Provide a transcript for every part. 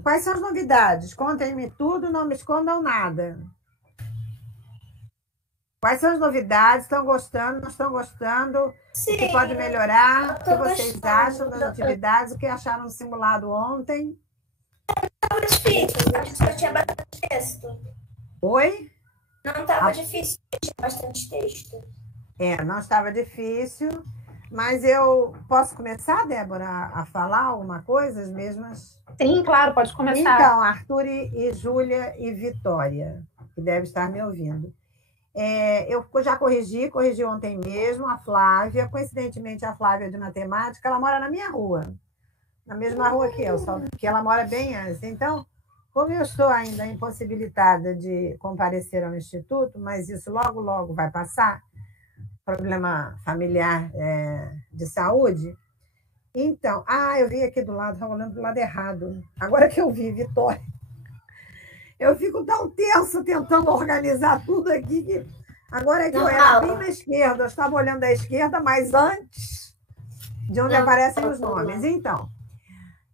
Então, quais são as novidades? Contem-me tudo, não me escondam nada. Quais são as novidades? Estão gostando, não estão gostando? Sim, o que pode melhorar? O que tô vocês gostando. acham das atividades? O que acharam no simulado ontem? Tava difícil, porque eu tinha bastante texto. Oi? Não tava difícil, tinha bastante texto. Não estava difícil, mas eu posso começar, Débora, a falar alguma coisa, as mesmas? Sim, claro, pode começar. Então, Arthur e Júlia e Vitória, que deve estar me ouvindo. Eu já corrigi ontem mesmo a Flávia, coincidentemente a Flávia de matemática, ela mora na minha rua, na mesma rua que eu, só que ela mora bem antes. Então, como eu estou ainda impossibilitada de comparecer ao instituto, mas isso logo, logo vai passar, problema familiar de saúde, então, eu vi aqui do lado, estava olhando do lado errado. Agora que eu vi, Vitória, eu fico tão tenso tentando organizar tudo aqui que agora é que eu era bem na esquerda, eu estava olhando à esquerda, mas antes de onde aparecem os nomes. Então,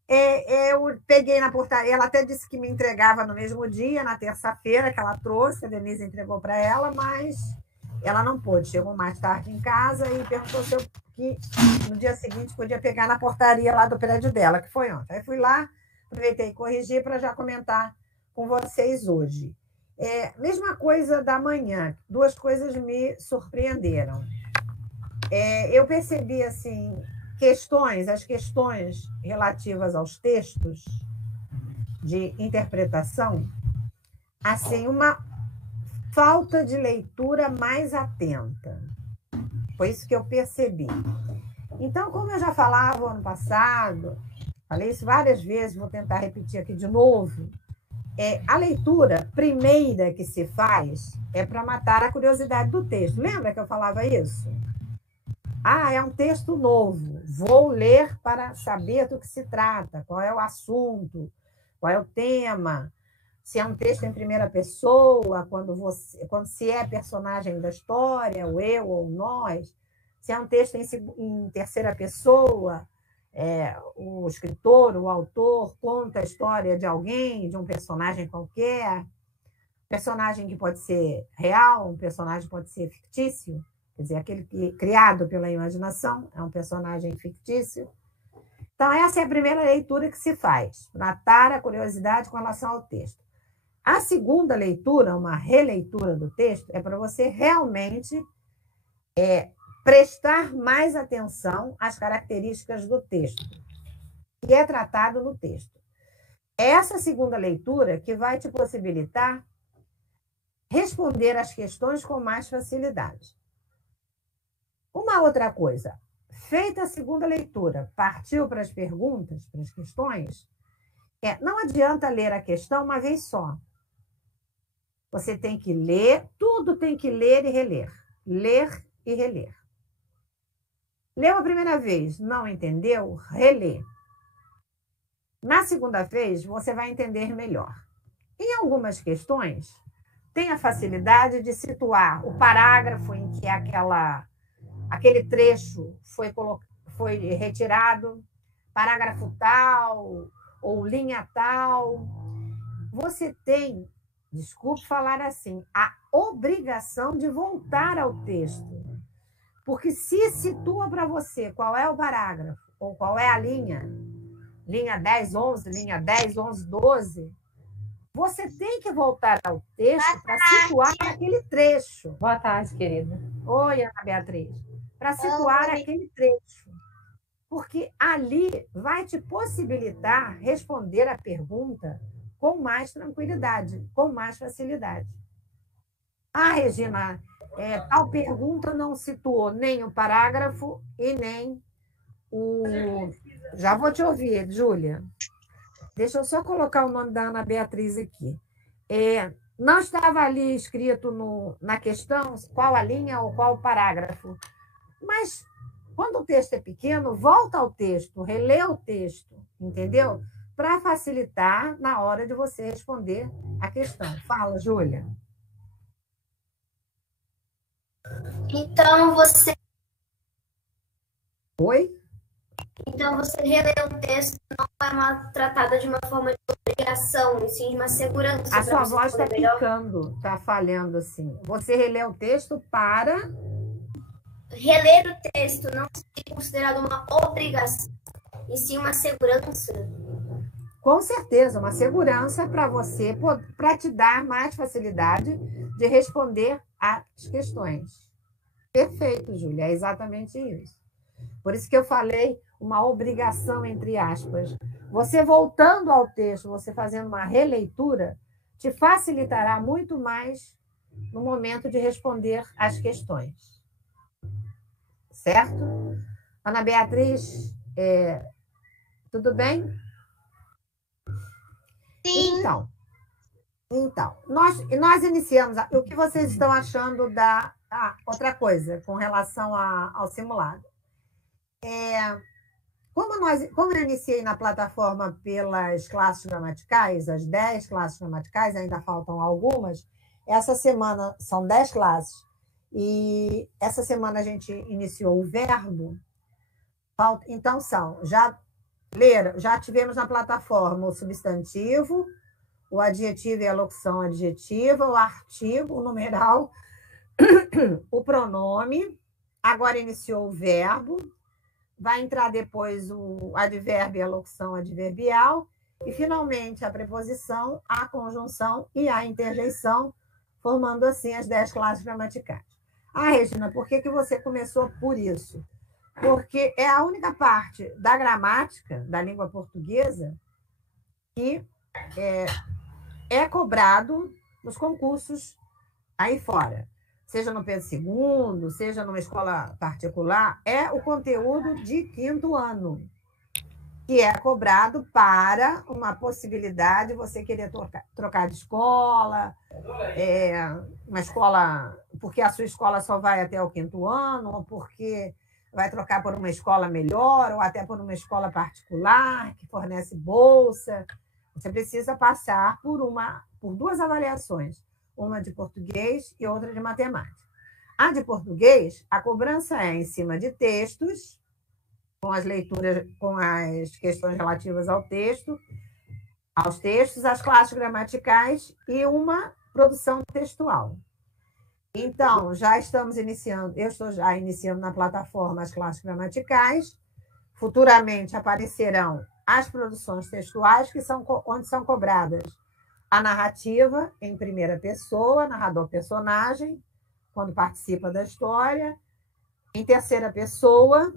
eu peguei na portaria, ela até disse que me entregava no mesmo dia, na terça-feira, que ela trouxe, a Denise entregou para ela, mas ela não pôde, chegou mais tarde em casa e perguntou se eu que no dia seguinte podia pegar na portaria lá do prédio dela, que foi ontem. Aí fui lá, aproveitei e corrigi para já comentar com vocês hoje. Mesma coisa da manhã, duas coisas me surpreenderam. Eu percebi, assim, as questões relativas aos textos de interpretação, assim, uma falta de leitura mais atenta. Foi isso que eu percebi. Então, como eu já falava ano passado, falei isso várias vezes, vou tentar repetir aqui de novo, a leitura primeira que se faz é para matar a curiosidade do texto. Lembra que eu falava isso? É um texto novo, vou ler para saber do que se trata, qual é o assunto, qual é o tema, se é um texto em primeira pessoa, quando se é personagem da história, o eu ou nós, se é um texto em terceira pessoa, o escritor, o autor, conta a história de alguém, de um personagem qualquer, personagem que pode ser real, um personagem pode ser fictício, quer dizer, aquele criado pela imaginação, é um personagem fictício. Então, essa é a primeira leitura que se faz, matar a curiosidade com relação ao texto. A segunda leitura, uma releitura do texto, é para você realmente prestar mais atenção às características do texto, que é tratado no texto. Essa segunda leitura que vai te possibilitar responder às questões com mais facilidade. Uma outra coisa, feita a segunda leitura, partiu para as perguntas, para as questões, não adianta ler a questão uma vez só. Você tem que ler, tudo tem que ler e reler. Ler e reler. Leu a primeira vez, não entendeu? Relê. Na segunda vez, você vai entender melhor. Em algumas questões, tem a facilidade de situar o parágrafo em que aquele trecho foi retirado, parágrafo tal, ou linha tal. Você tem, desculpe falar assim, a obrigação de voltar ao texto. Porque se situa para você qual é o parágrafo, ou qual é a linha 10, 11, linha 10, 11, 12, você tem que voltar ao texto para situar aquele trecho. Boa tarde, querida. Oi, Ana Beatriz. Para situar aquele trecho. Porque ali vai te possibilitar responder a pergunta com mais tranquilidade, com mais facilidade. Regina, tal pergunta não situou nem o parágrafo e nem o... Já vou te ouvir, Júlia. Deixa eu só colocar o nome da Ana Beatriz aqui. Não estava ali escrito na questão qual a linha ou qual o parágrafo. Mas, quando o texto é pequeno, volta ao texto, relê o texto, entendeu? Para facilitar na hora de você responder a questão. Fala, Júlia. Então, você... Oi? Então, você reler um texto não é tratada de uma forma de obrigação, e sim de uma segurança. A sua você voz está poder melhor picando, está falhando assim. Você relê o texto para... reler o texto não é considerado uma obrigação, e sim uma segurança. Com certeza, uma segurança para você, para te dar mais facilidade de responder às questões. Perfeito, Júlia, é exatamente isso. Por isso que eu falei uma obrigação, entre aspas. Você voltando ao texto, você fazendo uma releitura, te facilitará muito mais no momento de responder às questões. Certo? Ana Beatriz, tudo bem? Sim. Então nós iniciamos. O que vocês estão achando da outra coisa com relação ao simulado? Como eu iniciei na plataforma pelas classes gramaticais, as 10 classes gramaticais, ainda faltam algumas, essa semana são 10 classes, e essa semana a gente iniciou o verbo, então já tivemos na plataforma o substantivo, o adjetivo e a locução adjetiva, o artigo, o numeral, o pronome, agora iniciou o verbo, vai entrar depois o advérbio e a locução adverbial, e, finalmente, a preposição, a conjunção e a interjeição, formando, assim, as 10 classes gramaticais. Regina, por que você começou por isso? Porque é a única parte da gramática da língua portuguesa que é cobrado nos concursos aí fora. Seja no Pedro II, seja numa escola particular, é o conteúdo de 5º ano, que é cobrado para uma possibilidade de você querer trocar de escola, uma escola, porque a sua escola só vai até o 5º ano, ou porque vai trocar por uma escola melhor, ou até por uma escola particular, que fornece bolsa. Você precisa passar por 2 avaliações, uma de português e outra de matemática. A de português, a cobrança é em cima de textos, com as leituras, com as questões relativas ao texto, aos textos, as classes gramaticais e uma produção textual. Então, já estamos iniciando, eu estou já iniciando na plataforma as classes gramaticais, futuramente aparecerão as produções textuais, onde são cobradas a narrativa em primeira pessoa, narrador-personagem, quando participa da história, em terceira pessoa,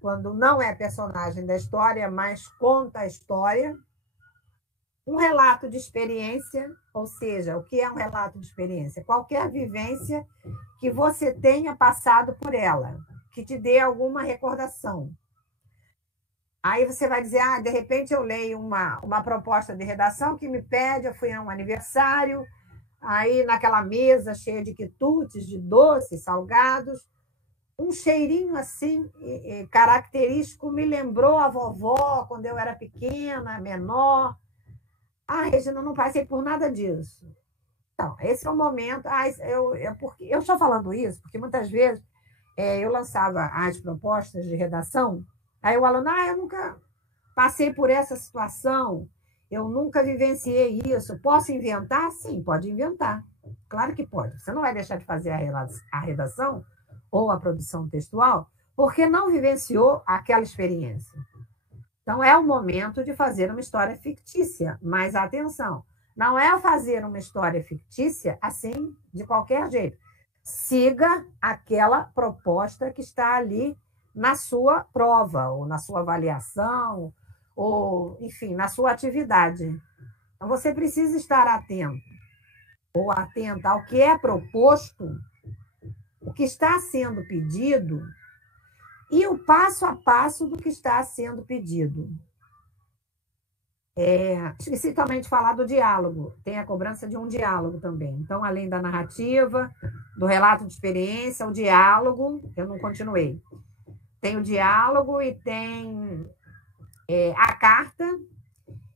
quando não é personagem da história, mas conta a história, um relato de experiência, ou seja, o que é um relato de experiência? Qualquer vivência que você tenha passado por ela, que te dê alguma recordação. Aí você vai dizer, de repente eu leio uma proposta de redação que me pede, eu fui a um aniversário, aí naquela mesa cheia de quitutes, de doces, salgados, um cheirinho assim, característico, me lembrou a vovó quando eu era pequena, menor. Regina, não passei por nada disso. Então, esse é o momento. Eu estou falando isso porque muitas vezes eu lançava as propostas de redação, aí o aluno, eu nunca passei por essa situação, eu nunca vivenciei isso, posso inventar? Sim, pode inventar. Claro que pode. Você não vai deixar de fazer a redação ou a produção textual porque não vivenciou aquela experiência. Então, é o momento de fazer uma história fictícia, mas atenção, não é fazer uma história fictícia assim, de qualquer jeito. Siga aquela proposta que está ali na sua prova, ou na sua avaliação, ou, enfim, na sua atividade. Então, você precisa estar atento ou atenta ao que é proposto, o que está sendo pedido e o passo a passo do que está sendo pedido. Esqueci também de falar do diálogo. Tem a cobrança de um diálogo também. Então, além da narrativa, do relato de experiência, o diálogo, eu não continuei. Tem o diálogo e tem a carta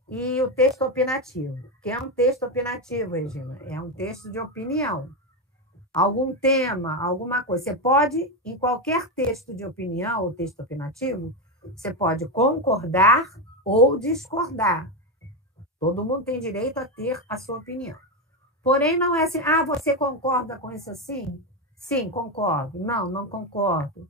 e o texto opinativo. O que é um texto opinativo, Regina? É um texto de opinião. Algum tema, alguma coisa. Você pode, em qualquer texto de opinião ou texto opinativo, Você pode concordar ou discordar. Todo mundo tem direito a ter a sua opinião. Porém, não é assim, você concorda com isso assim? Sim, concordo. Não, não concordo.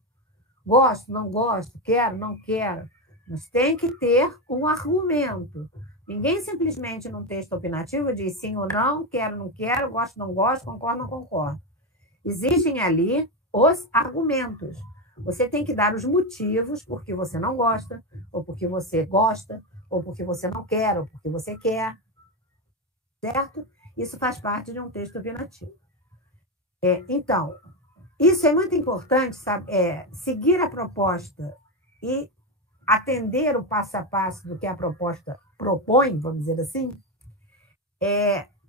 Gosto, não gosto, quero, não quero. Mas tem que ter um argumento. Ninguém simplesmente, num texto opinativo, diz sim ou não, quero, não quero, gosto, não gosto, concordo, não concordo. Existem ali os argumentos. Você tem que dar os motivos por que você não gosta, ou porque você gosta, ou porque você não quer, ou porque você quer. Certo? Isso faz parte de um texto opinativo. Então, isso é muito importante, sabe? Seguir a proposta e atender o passo a passo do que a proposta propõe, vamos dizer assim,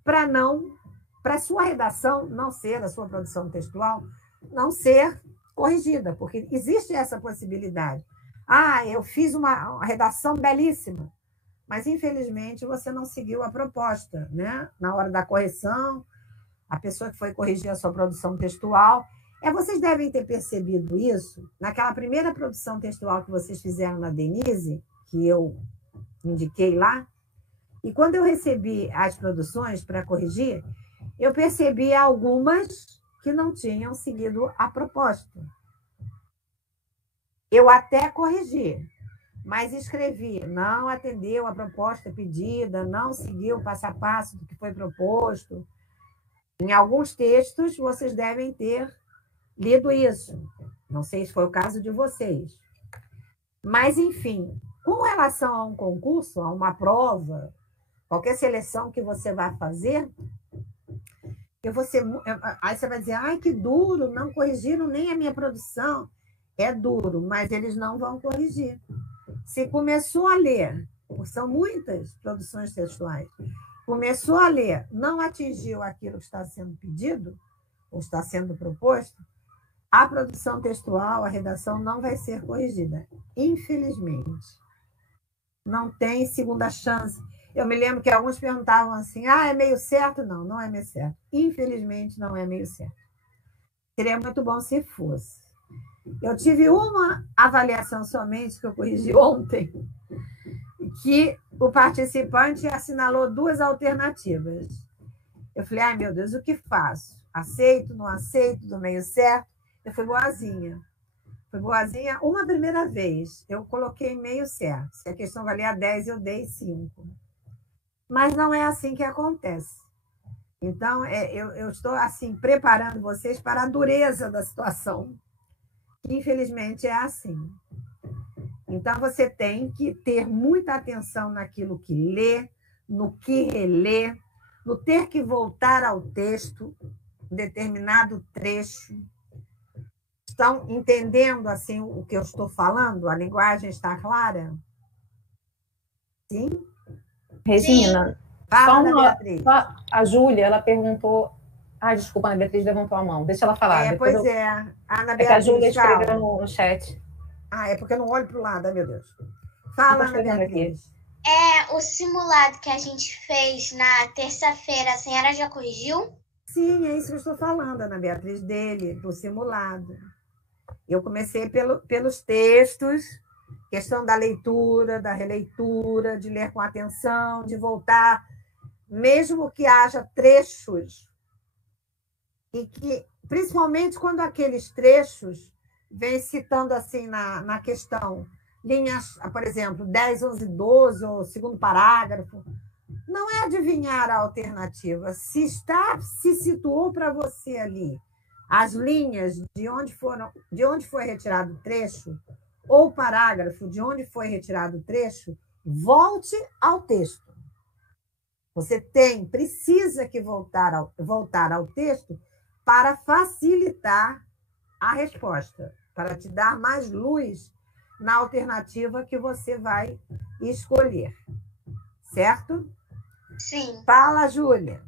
para a sua redação não ser, a sua produção textual, não ser corrigida, porque existe essa possibilidade. Eu fiz uma redação belíssima, mas, infelizmente, você não seguiu a proposta, né? Na hora da correção, a pessoa que foi corrigir a sua produção textual. Vocês devem ter percebido isso naquela primeira produção textual que vocês fizeram na Denise, que eu indiquei lá. E quando eu recebi as produções para corrigir, eu percebi algumas que não tinham seguido a proposta. Eu até corrigi, mas escrevi, não atendeu a proposta pedida, não seguiu o passo a passo do que foi proposto. Em alguns textos, vocês devem ter lido isso. Não sei se foi o caso de vocês. Mas, enfim, com relação a um concurso, a uma prova, qualquer seleção que você vai fazer, aí você vai dizer, que duro, não corrigiram nem a minha produção. É duro, mas eles não vão corrigir. Se começou a ler, são muitas produções textuais, começou a ler, não atingiu aquilo que está sendo pedido, ou está sendo proposto, a produção textual, a redação não vai ser corrigida. Infelizmente. Não tem segunda chance. Eu me lembro que alguns perguntavam assim, é meio certo? Não, não é meio certo. Infelizmente, não é meio certo. Seria muito bom se fosse. Eu tive uma avaliação somente, que eu corrigi ontem, que o participante assinalou 2 alternativas. Eu falei, meu Deus, o que faço? Aceito, não aceito, do meio certo? Eu fui boazinha. Fui boazinha uma primeira vez. Eu coloquei meio certo. Se a questão valia 10, eu dei 5. Mas não é assim que acontece. Então, eu estou assim preparando vocês para a dureza da situação. Infelizmente, é assim. Então, você tem que ter muita atenção naquilo que lê, no que relê, no ter que voltar ao texto, determinado trecho. Estão entendendo assim o que eu estou falando? A linguagem está clara? Sim? Regina, fala, Beatriz. A Júlia, ela perguntou... desculpa, a Ana Beatriz levantou a mão. Deixa ela falar. Pois Ana Beatriz, que a Júlia escreveu no chat. É porque eu não olho para o lado, meu Deus. Fala, Ana Beatriz. O simulado que a gente fez na terça-feira, a senhora já corrigiu? Sim, é isso que eu estou falando, Ana Beatriz, do simulado. Eu comecei pelos textos, questão da leitura, da releitura, de ler com atenção, de voltar, mesmo que haja trechos, e que, principalmente quando aqueles trechos vêm citando assim na questão, linhas, por exemplo, 10, 11, 12, ou segundo parágrafo, não é adivinhar a alternativa. Se situou para você ali as linhas de onde foi retirado o trecho, ou o parágrafo de onde foi retirado o trecho, volte ao texto. Você precisa que voltar ao texto para facilitar a resposta, para te dar mais luz na alternativa que você vai escolher. Certo? Sim. Fala, Júlia.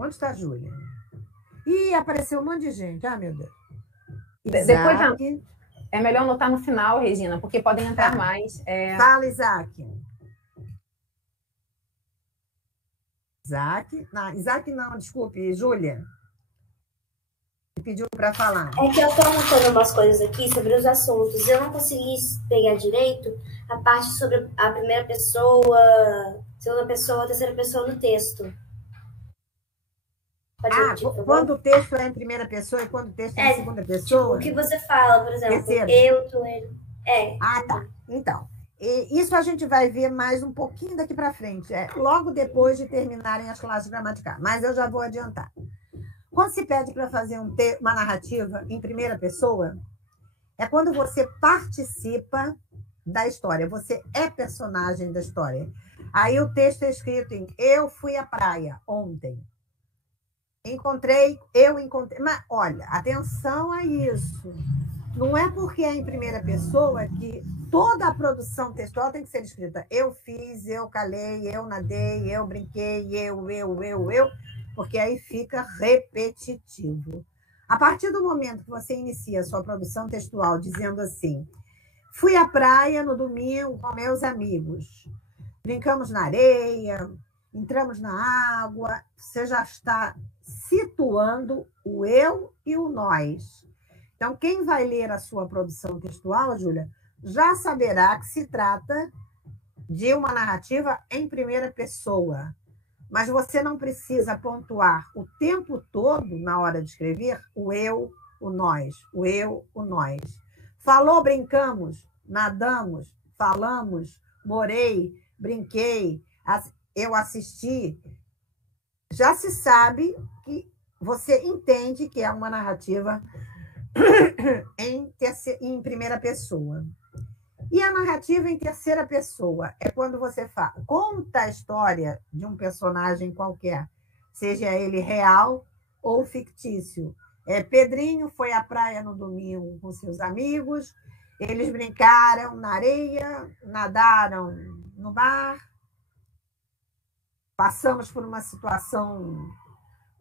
Onde está a Júlia? Ih, apareceu um monte de gente. Meu Deus. Depois é melhor anotar no final, Regina, porque podem entrar mais. Fala, Isaac. Isaac não, desculpe, Júlia. pediu para falar? É que eu estou anotando umas coisas aqui sobre os assuntos. Eu não consegui pegar direito a parte sobre a primeira pessoa, segunda pessoa, terceira pessoa no texto. Pode repetir, por favor? Quando o texto é em primeira pessoa e quando o texto é em segunda pessoa? Tipo, o que você fala, por exemplo, terceira. eu, tu, ele. Tá. Então, isso a gente vai ver mais um pouquinho daqui para frente, logo depois de terminarem as classes gramaticais, mas eu já vou adiantar. Quando se pede para fazer uma narrativa em primeira pessoa, é quando você participa da história, você é personagem da história. Aí o texto é escrito em eu fui à praia ontem. Eu encontrei. Mas, olha, atenção a isso. Não é porque é em primeira pessoa que toda a produção textual tem que ser escrita. Eu fiz, eu calei, eu nadei, eu brinquei, eu, porque aí fica repetitivo. A partir do momento que você inicia a sua produção textual dizendo assim, fui à praia no domingo com meus amigos, brincamos na areia, entramos na água, você já está situando o eu e o nós. Então, quem vai ler a sua produção textual, Júlia, já saberá que se trata de uma narrativa em primeira pessoa. Mas você não precisa pontuar o tempo todo, na hora de escrever, o eu, o nós, o eu, o nós. Falou, brincamos, nadamos, falamos, morei, brinquei, eu assisti. Já se sabe que você entende que é uma narrativa em primeira pessoa. E a narrativa em terceira pessoa é quando você conta a história de um personagem qualquer, seja ele real ou fictício. Pedrinho foi à praia no domingo com seus amigos, eles brincaram na areia, nadaram no mar, passamos por uma situação,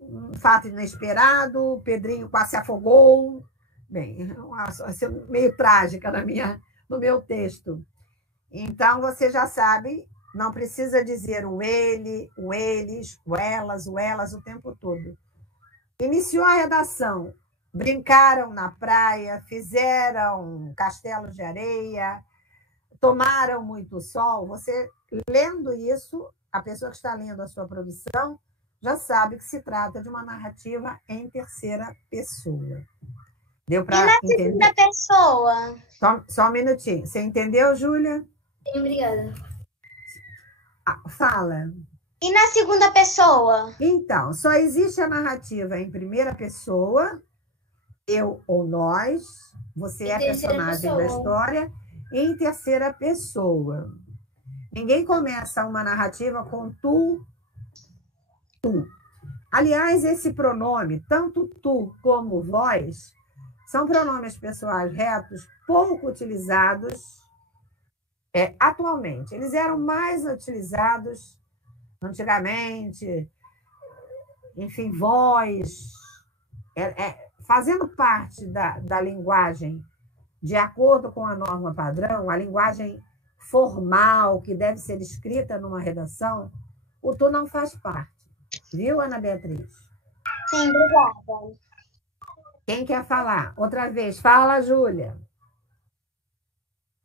um fato inesperado, o Pedrinho quase se afogou. Bem, uma situação meio trágica no meu texto. Então, você já sabe, não precisa dizer o ele, o eles, o elas o tempo todo. Iniciou a redação, brincaram na praia, fizeram castelos de areia, tomaram muito sol. Você, lendo isso, a pessoa que está lendo a sua produção já sabe que se trata de uma narrativa em terceira pessoa. Deu para entender? E na segunda pessoa? Só um minutinho. Você entendeu, Júlia? Sim, obrigada. Fala. E na segunda pessoa? Então, só existe a narrativa em primeira pessoa, eu ou nós, você é personagem da história, em terceira pessoa. Ninguém começa uma narrativa com tu. Aliás, esse pronome, tanto tu como vós, são pronomes pessoais retos pouco utilizados atualmente. Eles eram mais utilizados antigamente, enfim, vós, fazendo parte da linguagem de acordo com a norma padrão, a linguagem formal que deve ser escrita numa redação, o tu não faz parte. Viu, Ana Beatriz? Sim, obrigada. Quem quer falar? Outra vez. Fala, Júlia.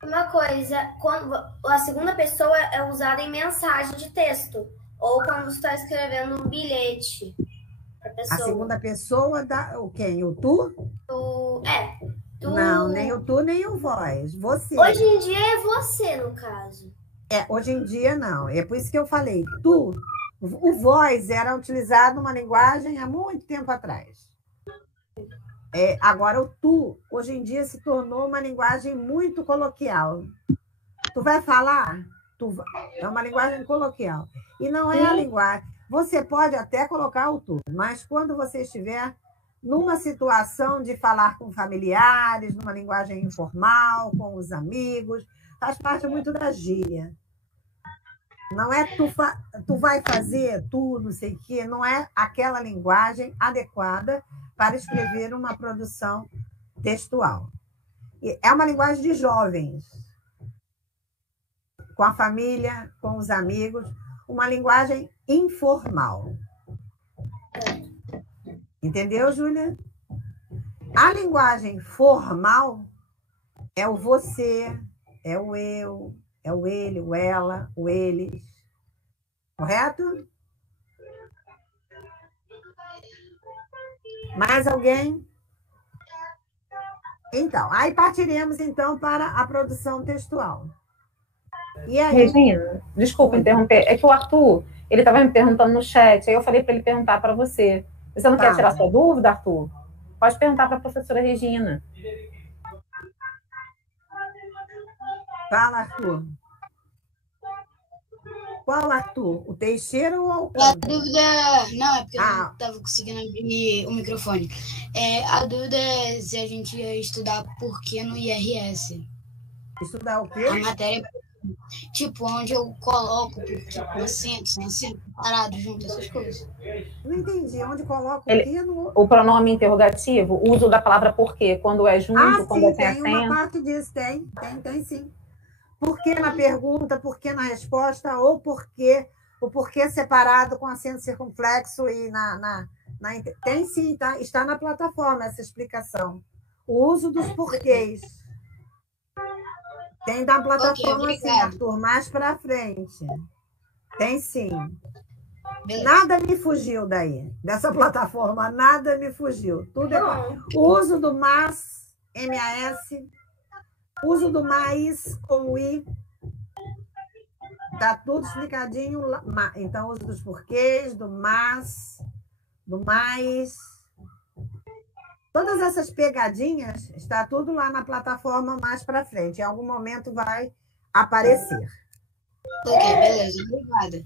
Uma coisa, quando a segunda pessoa é usada em mensagem de texto, ou quando você está escrevendo um bilhete para a pessoa. A segunda pessoa quem? O tu? Tu. Não, nem o tu, nem o vós. Você. Hoje em dia é você, no caso. Hoje em dia não. É por isso que eu falei. Tu, o vós era utilizado numa linguagem há muito tempo atrás. Agora, o tu, hoje em dia, se tornou uma linguagem muito coloquial. Tu vai falar? É uma linguagem coloquial. E não é a linguagem. Você pode até colocar o tu, mas quando você estiver numa situação de falar com familiares, numa linguagem informal, com os amigos, faz parte muito da gíria. Não é tu vai fazer, tu, não sei o quê, não é aquela linguagem adequada para escrever uma produção textual. É uma linguagem de jovens, com a família, com os amigos, uma linguagem informal. Entendeu, Júlia? A linguagem formal é o você, é o eu, é o ele, o ela, o eles. Correto? Mais alguém? Então, aí partiremos então para a produção textual. E aí? Regina, desculpa interromper, é que o Arthur, ele estava me perguntando no chat, aí eu falei para ele perguntar para você. Você não quer tirar sua dúvida, Arthur? Pode perguntar para a professora Regina. Fala, Arthur. Qual Arthur? O Teixeira ou o Alcântara? A dúvida... Não, é porque eu não estava conseguindo abrir o microfone. A dúvida é se a gente ia estudar porquê no IRS. Estudar o quê? A matéria, tipo, onde eu coloco com acento, sem acento, parado junto, essas coisas. Não entendi. Onde coloca o quê? O pronome interrogativo, o uso da palavra porquê, quando é junto, quando é sem acento. Tem uma parte disso, tem sim. Por que na pergunta, por que na resposta, ou o porquê separado com acento circunflexo e tem sim, tá? Está na plataforma essa explicação. O uso dos porquês. Tem da plataforma sim, Arthur, mais para frente. Tem sim. Beleza. Nada me fugiu daí. Dessa plataforma, nada me fugiu. Tudo é o uso do mas, M-A-S, uso do mais com o i. Está tudo explicadinho. Então, uso dos porquês, do mas, do mais. Todas essas pegadinhas, está tudo lá na plataforma mais para frente. Em algum momento vai aparecer. Ok, beleza. Obrigada.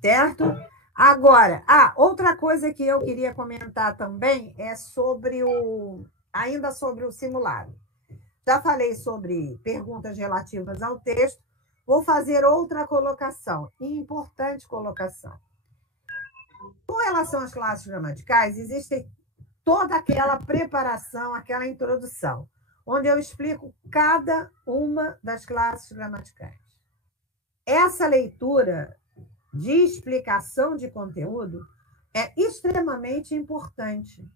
Certo? Agora, outra coisa que eu queria comentar também é ainda sobre o simulado. Já falei sobre perguntas relativas ao texto, vou fazer outra colocação, importante colocação. Com relação às classes gramaticais, existe toda aquela preparação, aquela introdução, onde eu explico cada uma das classes gramaticais. Essa leitura de explicação de conteúdo é extremamente importante.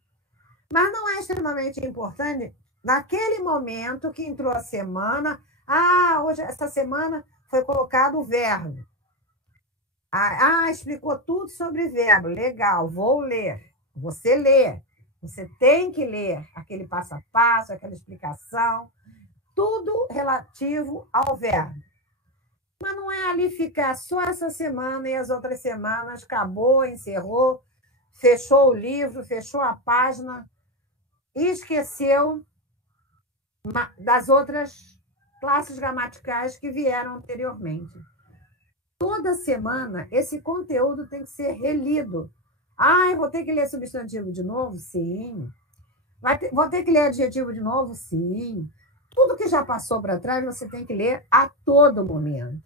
Mas não é extremamente importante naquele momento que entrou a semana. Hoje, essa semana, foi colocado o verbo. Explicou tudo sobre verbo. Legal, vou ler. Você lê. Você tem que ler aquele passo a passo, aquela explicação. Tudo relativo ao verbo. Mas não é ali ficar só essa semana e as outras semanas, acabou, encerrou, fechou o livro, fechou a página e esqueceu das outras classes gramaticais que vieram anteriormente. Toda semana, esse conteúdo tem que ser relido. Eu vou ter que ler substantivo de novo? Sim. Vou ter que ler adjetivo de novo? Sim. Tudo que já passou para trás, você tem que ler a todo momento.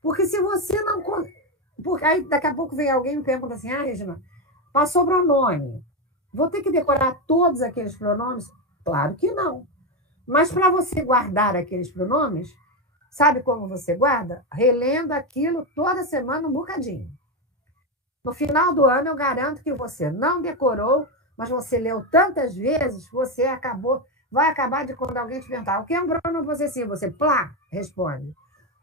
Porque se você não... Porque aí daqui a pouco vem alguém e pergunta assim, Regina, passou pronome. Vou ter que decorar todos aqueles pronomes? Claro que não. Mas para você guardar aqueles pronomes, sabe como você guarda? Relendo aquilo toda semana um bocadinho. No final do ano, eu garanto que você não decorou, mas você leu tantas vezes que você vai acabar de quando alguém te perguntar o que é um pronome possessivo, você plá, responde.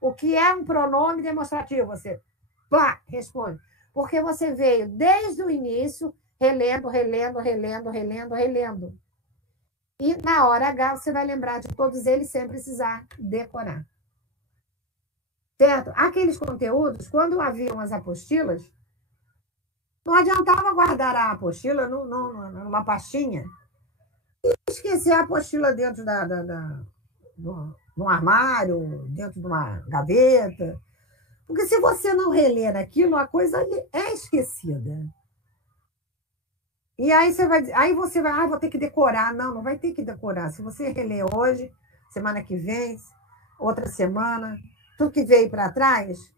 O que é um pronome demonstrativo, você plá, responde. Porque você veio desde o início relendo. E na hora H você vai lembrar de todos eles sem precisar decorar. Certo? Aqueles conteúdos, quando haviam as apostilas, não adiantava guardar a apostila numa pastinha e esquecer a apostila dentro num armário, dentro de uma gaveta. Porque se você não reler aquilo, a coisa é esquecida. E aí você vai, vou ter que decorar. Não vai ter que decorar. Se você reler hoje, semana que vem, outra semana, tudo que veio para trás,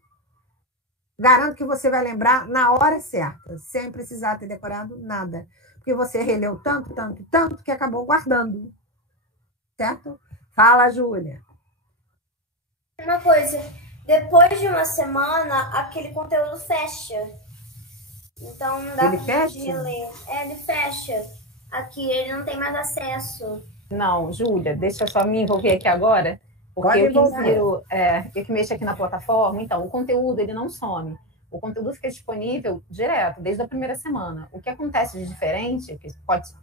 garanto que você vai lembrar na hora certa, sem precisar ter decorado nada. Porque você releu tanto, que acabou guardando. Certo? Fala, Júlia. Uma coisa, depois de uma semana, aquele conteúdo fecha. Então não dá para reler. Ele fecha. aqui, ele não tem mais acesso. Não, Júlia, deixa eu só me envolver aqui agora, porque eu que mexo aqui na plataforma, então, o conteúdo, ele não some. O conteúdo fica disponível direto, desde a primeira semana. O que acontece de diferente, que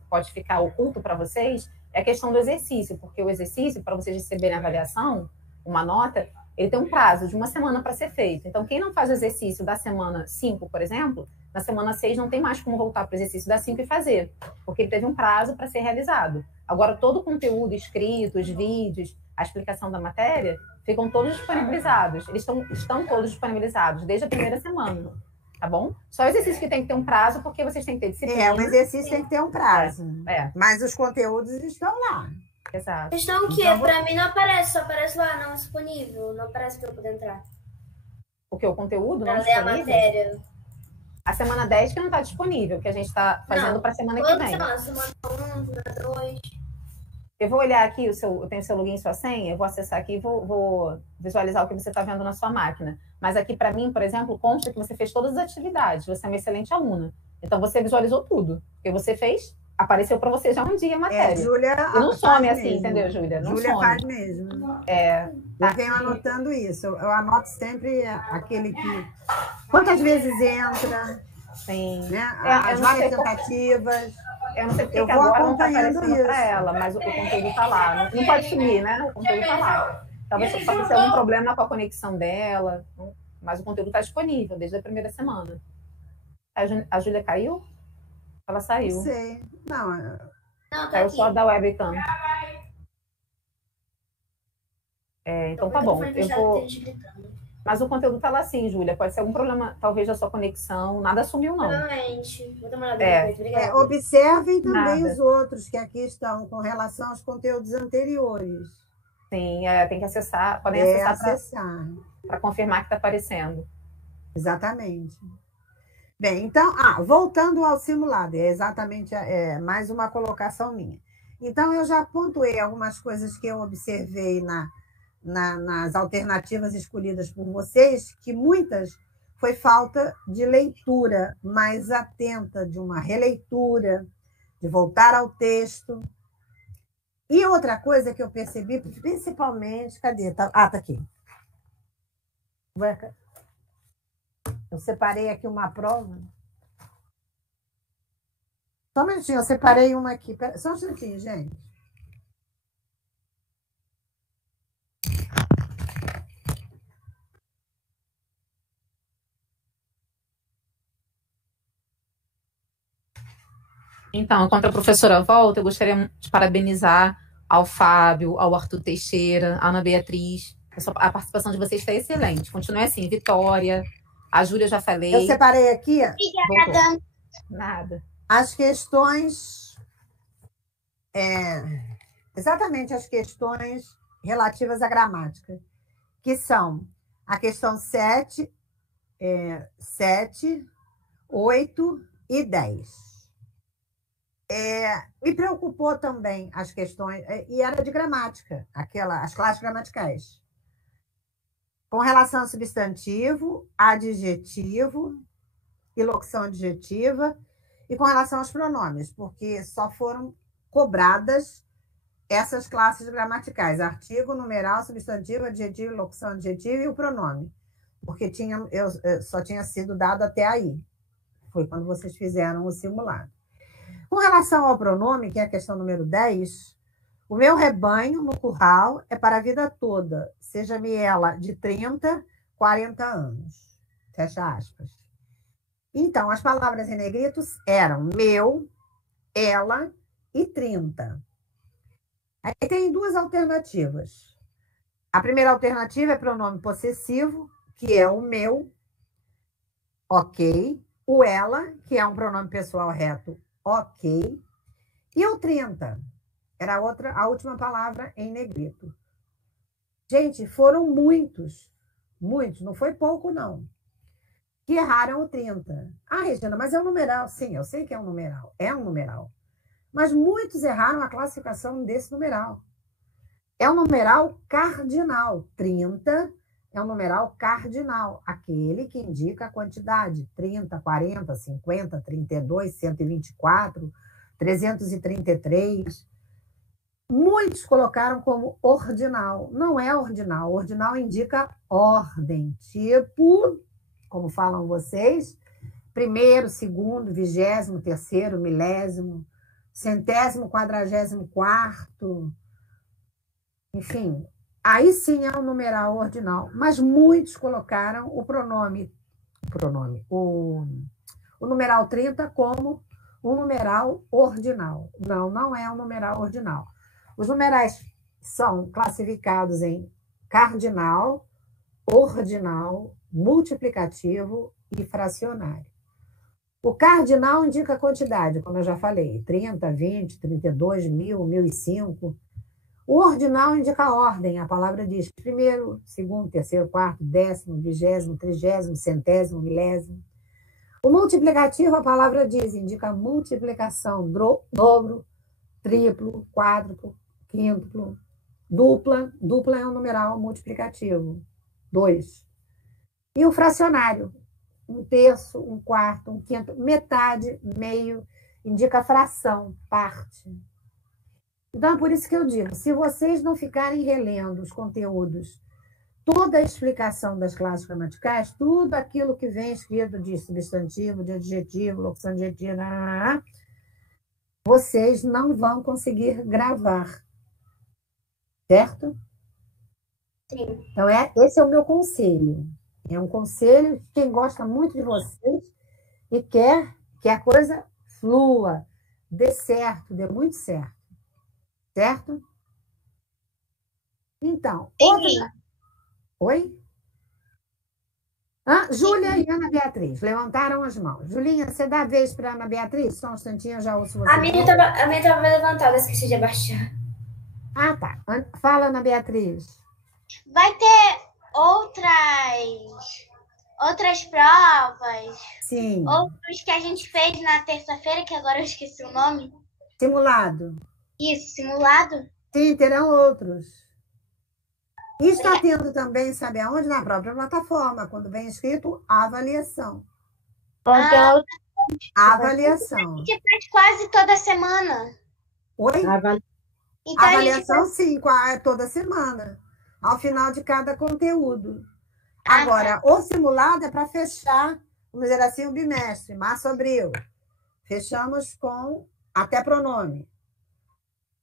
pode ficar oculto para vocês, é a questão do exercício, porque o exercício, para vocês receberem a avaliação, uma nota, ele tem um prazo de uma semana para ser feito. Então, quem não faz o exercício da semana 5, por exemplo, na semana 6 não tem mais como voltar para o exercício da 5 e fazer, porque ele teve um prazo para ser realizado. Agora, todo o conteúdo escrito, os vídeos, a explicação da matéria, ficam todos disponibilizados. Eles estão todos disponibilizados desde a primeira semana, tá bom? Só o exercício que tem que ter um prazo, porque vocês têm que ter disciplina. O exercício tem que ter um prazo. É. Mas os conteúdos estão lá. Exato. A questão que Então, para mim não aparece, só aparece lá, não disponível. Não aparece para eu poder entrar. O que? O conteúdo não Para ler a disponível? matéria. A semana 10 que não está disponível, que a gente está fazendo para a semana que vem. Semana 1, semana 2. Eu vou olhar aqui, eu tenho seu login e sua senha, eu vou acessar aqui e vou visualizar o que você está vendo na sua máquina. Mas aqui, para mim, por exemplo, consta que você fez todas as atividades, você é uma excelente aluna. Então, você visualizou tudo. Porque você fez, apareceu para você já um dia a matéria. Júlia, e não some assim, entendeu, Júlia? Não Júlia some. faz mesmo. Eu venho anotando isso. Eu anoto sempre aquele que... Quantas vezes entra? Sim. Né? As várias tentativas. Eu não sei porque Eu que vou agora não está acompanhando aparecendo para isso. ela, mas o conteúdo está lá. Não pode sumir, né? O conteúdo está lá. Talvez possa ser algum problema com a conexão dela, mas o conteúdo está disponível desde a primeira semana. A Júlia caiu? Ela saiu. Não sei. Não, Não, tá Caiu aqui. só da webcam. Então tá bom. Eu vou... Mas o conteúdo está lá sim, Júlia. Pode ser algum problema, talvez, da sua conexão. Nada sumiu, não. Provavelmente. Vou dar uma olhada depois. Obrigada. observem também Nada. os outros que aqui estão com relação aos conteúdos anteriores. Sim, tem que acessar. Podem acessar para confirmar que está aparecendo. Exatamente. Bem, então, voltando ao simulado, é exatamente mais uma colocação minha. Então, eu já pontuei algumas coisas que eu observei nas alternativas escolhidas por vocês, que muitas foi falta de leitura mais atenta, de uma releitura, de voltar ao texto. E outra coisa que eu percebi, principalmente... Cadê? Tá aqui. Eu separei aqui uma prova. Só um minutinho, eu separei uma aqui. Só um minutinho, gente. Então, enquanto a professora volta, eu gostaria de parabenizar ao Fábio, ao Arthur Teixeira, à Ana Beatriz. A participação de vocês está excelente. Continue assim, Vitória. A Júlia, eu já falei. Eu separei aqui. Obrigada. Nada. As questões... exatamente as questões relativas à gramática, que são a questão 7, 8 e 10. Me preocupou também as questões, e era de gramática, as classes gramaticais. Com relação ao substantivo, adjetivo e locução adjetiva, e com relação aos pronomes, porque só foram cobradas essas classes gramaticais: artigo, numeral, substantivo, adjetivo, locução adjetiva e o pronome, porque eu só tinha sido dado até aí. Foi quando vocês fizeram o simulado. Com relação ao pronome, que é a questão número 10, o meu rebanho no curral é para a vida toda, seja-me ela de 30, 40 anos. Fecha aspas. Então, as palavras em negritos eram meu, ela e 30. Aí tem duas alternativas. A primeira alternativa é pronome possessivo, que é o meu, ok. O ela, que é um pronome pessoal reto, ok. E o 30 era a última palavra em negrito. Gente, foram muitos, não foi pouco, não, que erraram o 30. Regina, mas é um numeral. Sim, eu sei que é um numeral. É um numeral. Mas muitos erraram a classificação desse numeral. É um numeral cardinal. 30 é um numeral cardinal, aquele que indica a quantidade. 30, 40, 50, 32, 124, 333. Muitos colocaram como ordinal. Não é ordinal. Ordinal indica ordem, tipo, como falam vocês, primeiro, segundo, 23º, milésimo, centésimo, 44º, enfim. Aí sim é o numeral ordinal. Mas muitos colocaram o numeral 30 como um numeral ordinal. Não, não é um numeral ordinal. Os numerais são classificados em cardinal, ordinal, multiplicativo e fracionário. O cardinal indica a quantidade, como eu já falei, 30, 20, 32, 1000, 1005. O ordinal indica a ordem, a palavra diz primeiro, segundo, terceiro, quarto, décimo, 20º, 30º, centésimo, milésimo. O multiplicativo, a palavra diz, indica multiplicação, dobro, triplo, quádruplo, quíntuplo, dupla. Dupla é um numeral multiplicativo, 2. E o fracionário, 1/3, 1/4, 1/5, metade, meio, indica fração, parte. Então, é por isso que eu digo, se vocês não ficarem relendo os conteúdos, toda a explicação das classes gramaticais, tudo aquilo que vem escrito de substantivo, de adjetivo, locução adjetiva, vocês não vão conseguir gravar. Certo? Sim. Então, esse é o meu conselho. É um conselho de quem gosta muito de vocês e quer que a coisa flua, dê certo, dê muito certo. Certo? Então, outra... Oi? Júlia e Ana Beatriz levantaram as mãos. Julinha, você dá vez para Ana Beatriz? Só um instantinho, eu já ouço você. A minha estava levantada, esqueci de abaixar. Ah, tá. Fala, Ana Beatriz. Vai ter outras provas? Sim. Outros que a gente fez na terça-feira, que agora eu esqueci o nome. Simulado. Isso, simulado? Sim, terão outros. E está tendo também, sabe aonde? Na própria plataforma, quando vem escrito avaliação. Avaliação. A gente faz quase toda semana. Oi? Então, avaliação, sim, toda semana. Ao final de cada conteúdo. Agora, o simulado é para fechar, vamos dizer assim, o bimestre, março, abril. Fechamos com até pronome.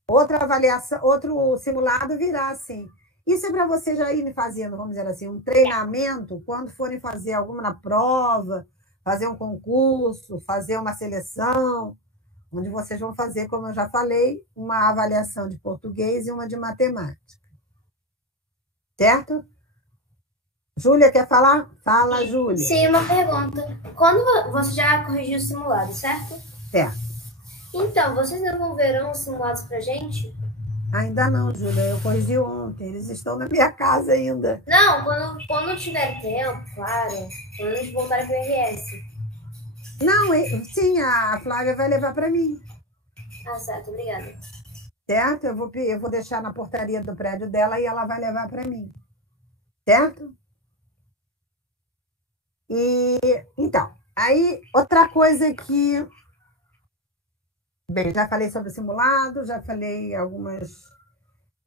Outra avaliação, outro simulado virá assim. Isso é para vocês já irem fazendo, vamos dizer assim, um treinamento, quando forem fazer alguma prova, fazer um concurso, fazer uma seleção, onde vocês vão fazer, como eu já falei, uma avaliação de português e uma de matemática. Certo? Júlia, quer falar? Fala, Júlia. Sim, uma pergunta. Quando você já corrigiu o simulado, certo? Certo. Então, vocês devolverão os simulados para a gente? Ainda não, Júlia. Eu corrigi ontem. Eles estão na minha casa ainda. Não, quando tiver tempo, claro. Quando eles voltarem para o RS. Não, sim, a Flávia vai levar para mim. Ah, certo. Obrigada. Certo? Eu vou deixar na portaria do prédio dela e ela vai levar para mim. Certo? E, então, aí, outra coisa que... Bem, já falei sobre o simulado, já falei algumas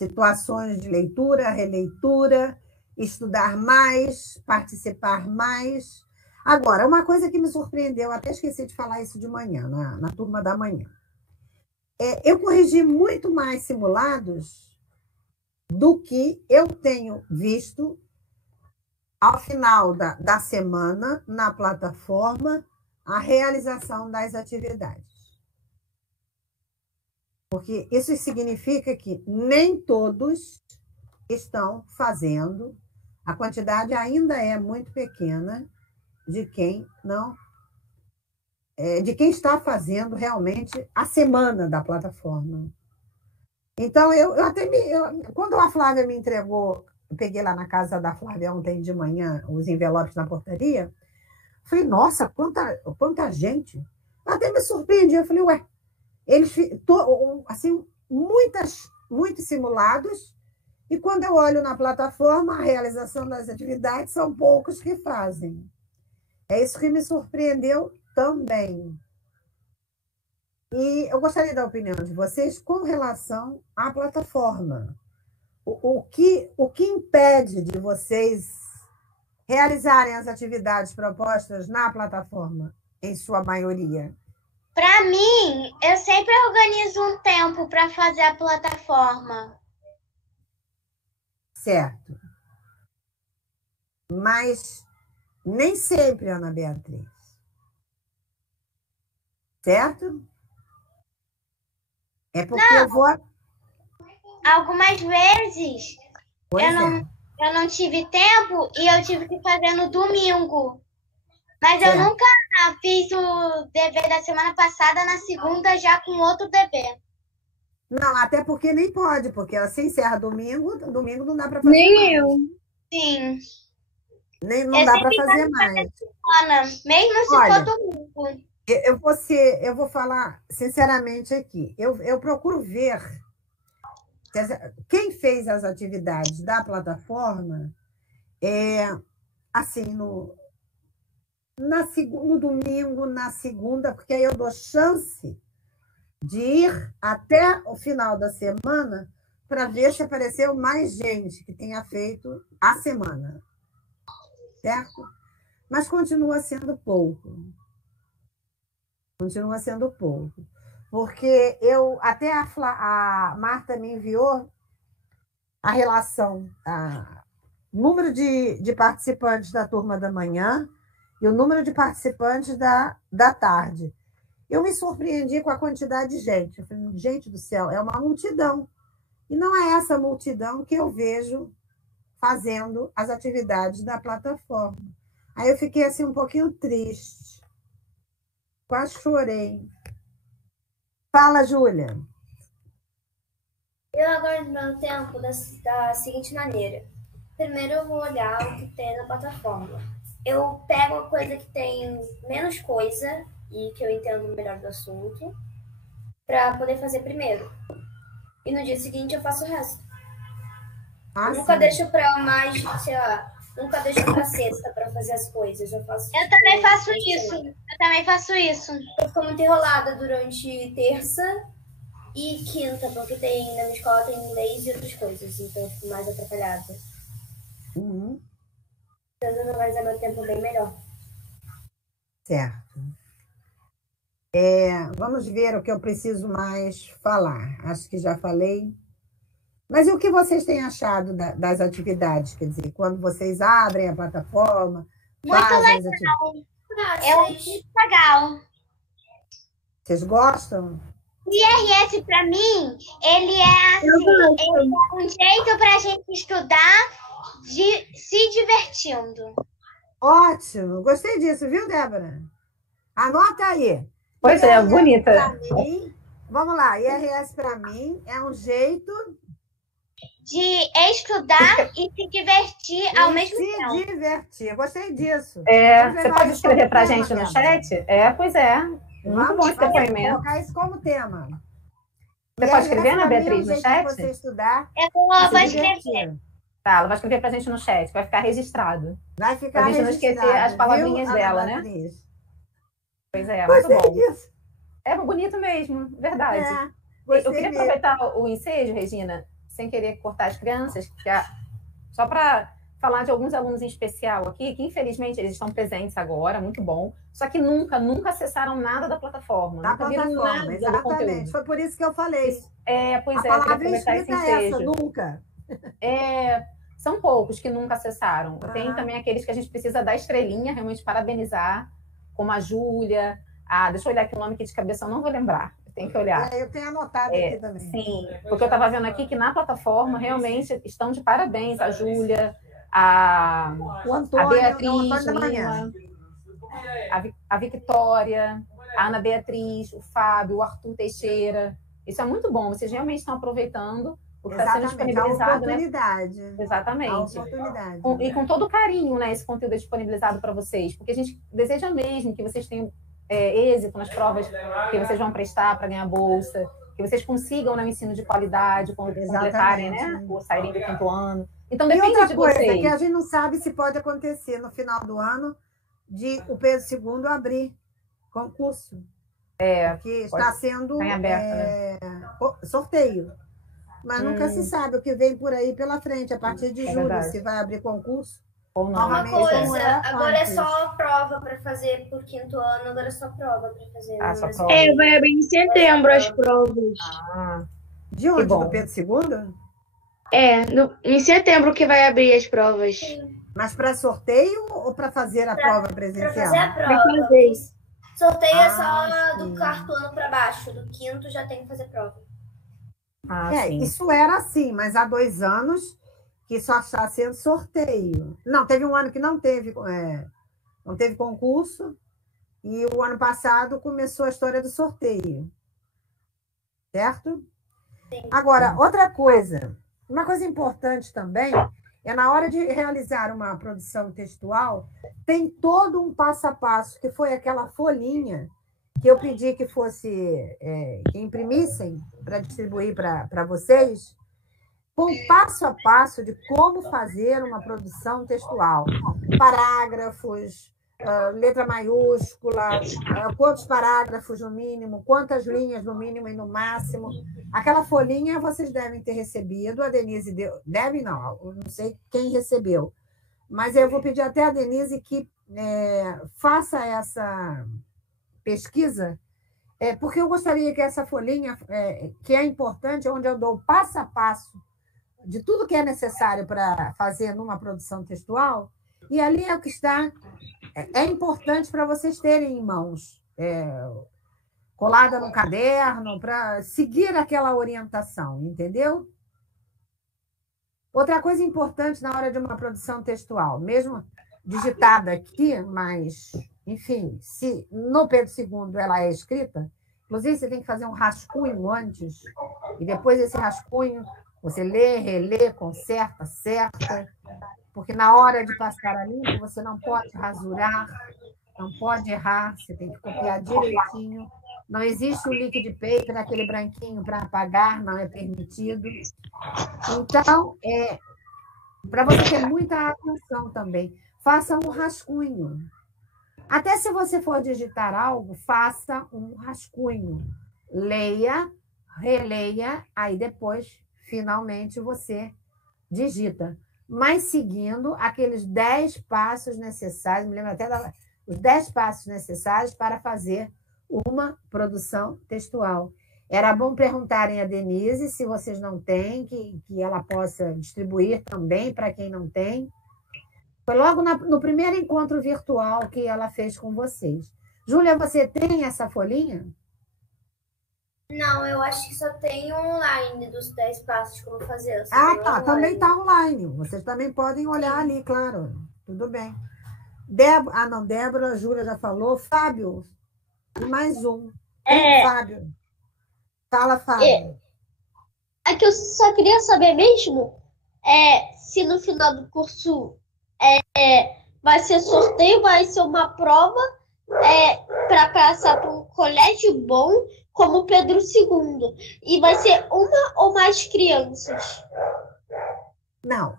situações de leitura, releitura, estudar mais, participar mais. Agora, uma coisa que me surpreendeu, até esqueci de falar isso de manhã, na turma da manhã. Eu corrigi muito mais simulados do que eu tenho visto ao final da semana, na plataforma, a realização das atividades. Porque isso significa que nem todos estão fazendo, a quantidade ainda é muito pequena de quem não... de quem está fazendo realmente a semana da plataforma. Então, quando a Flávia me entregou, eu peguei lá na casa da Flávia ontem de manhã os envelopes na portaria, falei, nossa, quanta gente! Até me surpreendi, eu falei, ué, eles, assim, muitos simulados, e quando eu olho na plataforma, a realização das atividades são poucos que fazem. É isso que me surpreendeu também. E eu gostaria da opinião de vocês com relação à plataforma. O que impede de vocês realizarem as atividades propostas na plataforma, em sua maioria? Para mim, eu sempre organizo um tempo para fazer a plataforma. Certo. Mas nem sempre, Ana Beatriz. Certo? É porque eu vou... Algumas vezes Pois eu não tive tempo e eu tive que fazer no domingo. Mas eu nunca fiz o dever da semana passada na segunda já com outro dever. Não, até porque nem pode, porque ela se encerra domingo não dá para fazer Nem mais. eu. Sim. Não dá para fazer mais. Ana, mesmo se for domingo. Eu vou falar sinceramente aqui. Eu procuro ver quem fez as atividades da plataforma assim, no domingo, na segunda, porque aí eu dou chance de ir até o final da semana para ver se apareceu mais gente que tenha feito a semana. Certo? Mas continua sendo pouco. Continua sendo pouco. Porque até a Marta me enviou a relação, número de participantes da turma da manhã e o número de participantes da tarde. Eu me surpreendi com a quantidade de gente. Eu falei, gente do céu, é uma multidão. E não é essa multidão que eu vejo fazendo as atividades da plataforma. Aí eu fiquei assim um pouquinho triste. Quase chorei. Fala, Júlia. Eu organizo meu tempo da seguinte maneira. Primeiro eu vou olhar o que tem na plataforma. Eu pego uma coisa que tem menos coisa e que eu entendo melhor do assunto para poder fazer primeiro. E no dia seguinte eu faço o resto. Nunca deixo para mais, sei lá, nunca deixo para sexta para fazer as coisas. Eu também faço isso. Eu também faço isso. Eu fico muito enrolada durante terça e quinta, porque na minha escola tem inglês e outras coisas, então eu fico mais atrapalhada. Uhum. Então eu vou organizar meu tempo bem melhor. Certo. Vamos ver o que eu preciso mais falar. Acho que já falei. Mas e o que vocês têm achado das atividades? Quer dizer, quando vocês abrem a plataforma, fazem as atividades? É muito legal. Vocês gostam? O IRS, para mim, ele é assim, um jeito para a gente estudar se divertindo. Ótimo, gostei disso, viu, Débora? Anota aí. Pois é, bonita. Vamos lá, IRS para mim é um jeito de estudar e se divertir ao mesmo tempo. Se divertir, eu gostei disso. Você pode escrever para a gente no chat? Pois é. Muito bom esse depoimento. Colocar isso como tema. Você pode escrever, Ana Beatriz, no chat? Você estudar, eu vou escrever. Tá, ela vai escrever para a gente no chat, vai ficar registrado. Vai ficar pra gente não esquecer as palavrinhas dela, né? Pois é, muito bom. Disso. É bonito mesmo, verdade. Eu queria aproveitar o ensejo, Regina, sem querer cortar as crianças, só para falar de alguns alunos em especial aqui, que infelizmente eles estão presentes agora, muito bom, só que nunca acessaram nada da plataforma. Nunca viram nada do conteúdo. Foi por isso que eu falei. Pois a palavra aproveitar esse escrita é essa, ensejo. nunca. São poucos que nunca acessaram. Tem também aqueles que a gente precisa dar estrelinha, realmente parabenizar, como a Júlia. Deixa eu olhar aqui o nome aqui de cabeça, eu não vou lembrar. Tem que olhar. Eu tenho anotado aqui também. Sim, porque eu estava vendo aqui que na plataforma realmente estão de parabéns a Júlia, a Beatriz Lima, a Victória, a Ana Beatriz, o Fábio, o Arthur Teixeira. Isso é muito bom, vocês realmente estão aproveitando o que está sendo disponibilizado. A oportunidade. Né? Exatamente. A oportunidade. E com todo carinho, né, esse conteúdo é disponibilizado para vocês, porque a gente deseja mesmo que vocês tenham êxito nas provas que vocês vão prestar para ganhar bolsa, que vocês consigam um ensino de qualidade quando completarem, né, ou saírem do 5º ano. Então, depende e outra de coisa, vocês. Que a gente não sabe se pode acontecer no final do ano de o Pedro II abrir concurso. Porque está sendo sorteio. Mas nunca se sabe o que vem por aí pela frente, a partir de julho, verdade. se vai abrir concurso. Ou não. Uma Novamente, como coisa, era agora é antes. só prova para fazer por 5º ano, agora é só prova para fazer. Só Mas- prova. Vai abrir em setembro as provas. De onde? bom. Do Pedro II? Em setembro que vai abrir as provas. Mas para sorteio ou para fazer a prova Para presencial? fazer a Pra prova. fazer. Sorteio é só sim. do 4º ano para baixo, do 5º já tem que fazer prova. Sim. Isso era assim, mas há 2 anos que só está sendo sorteio. Não, teve um ano que não teve concurso, e o ano passado começou a história do sorteio. Certo? Sim. Agora, outra coisa, uma coisa importante também é na hora de realizar uma produção textual, tem todo um passo a passo, que foi aquela folhinha que eu pedi que fosse, que imprimissem para distribuir para vocês, com passo a passo de como fazer uma produção textual. Parágrafos, letra maiúscula, quantos parágrafos no mínimo, quantas linhas no mínimo e no máximo. Aquela folhinha vocês devem ter recebido, a Denise deu, deve não, eu não sei quem recebeu, mas eu vou pedir até a Denise que faça essa pesquisa, porque eu gostaria que essa folhinha, que é importante, onde eu dou passo a passo de tudo que é necessário para fazer numa produção textual, e ali é o que está, é importante para vocês terem em mãos, colada no caderno, para seguir aquela orientação, entendeu? Outra coisa importante na hora de uma produção textual, mesmo digitada aqui, mas, enfim, se no Pedro II ela é escrita, inclusive você tem que fazer um rascunho antes, e depois esse rascunho você lê, relê, conserta, acerta, porque na hora de passar a limpo você não pode rasurar, não pode errar, você tem que copiar direitinho. Não existe o liquid paper, aquele branquinho para apagar, não é permitido. Então, para você ter muita atenção também, faça um rascunho. Até se você for digitar algo, faça um rascunho. Leia, releia, aí depois, finalmente, você digita. Mas seguindo aqueles 10 passos necessários, me lembro até os 10 passos necessários para fazer uma produção textual. Era bom perguntarem a Denise se vocês não têm, que ela possa distribuir também para quem não tem. Foi logo no primeiro encontro virtual que ela fez com vocês. Júlia, você tem essa folhinha? Não, eu acho que só tem online dos 10 passos como fazer. Tá. Também está online. Vocês também podem olhar ali, claro. Tudo bem. Débora, a Júlia já falou. Fábio, e mais um. Fábio. Fala, Fábio. É que eu só queria saber mesmo se no final do curso vai ser sorteio, vai ser uma prova para passar para um colégio bom como Pedro II. E vai ser uma ou mais crianças? Não,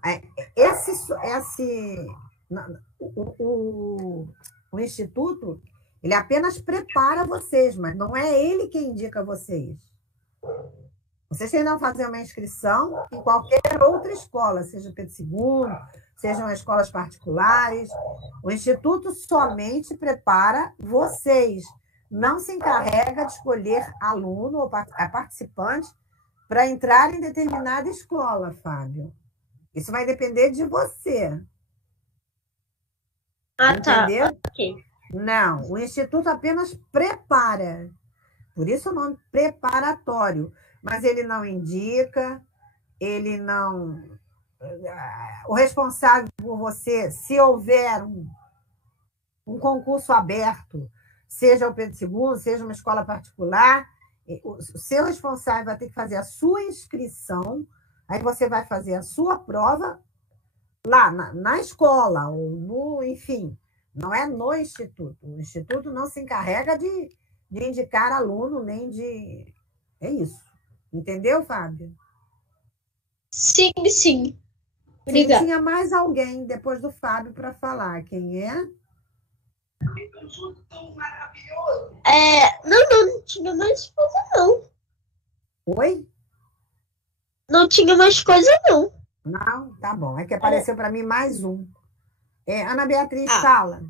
o Instituto, ele apenas prepara vocês, mas não é ele quem indica vocês. Vocês terão que fazer uma inscrição em qualquer outra escola, seja Pedro II, sejam escolas particulares. O Instituto somente prepara vocês, não se encarrega de escolher aluno ou participante para entrar em determinada escola, Fábio. Isso vai depender de você. Entendeu? Tá. Ok. Não, o Instituto apenas prepara. Por isso o nome preparatório. Mas ele não indica, ele não... O responsável por você, se houver um concurso aberto, seja o Pedro II, seja uma escola particular, o seu responsável vai ter que fazer a sua inscrição, aí você vai fazer a sua prova lá na escola, ou enfim, não é no Instituto. O Instituto não se encarrega de indicar aluno, nem de... É isso. Entendeu, Fábio? Sim. Obrigada. Tinha mais alguém depois do Fábio para falar. Quem é? Não tinha mais coisa, não. Oi? Não tinha mais coisa, não. Não? Tá bom. É que apareceu para mim mais um. Ana Beatriz, fala.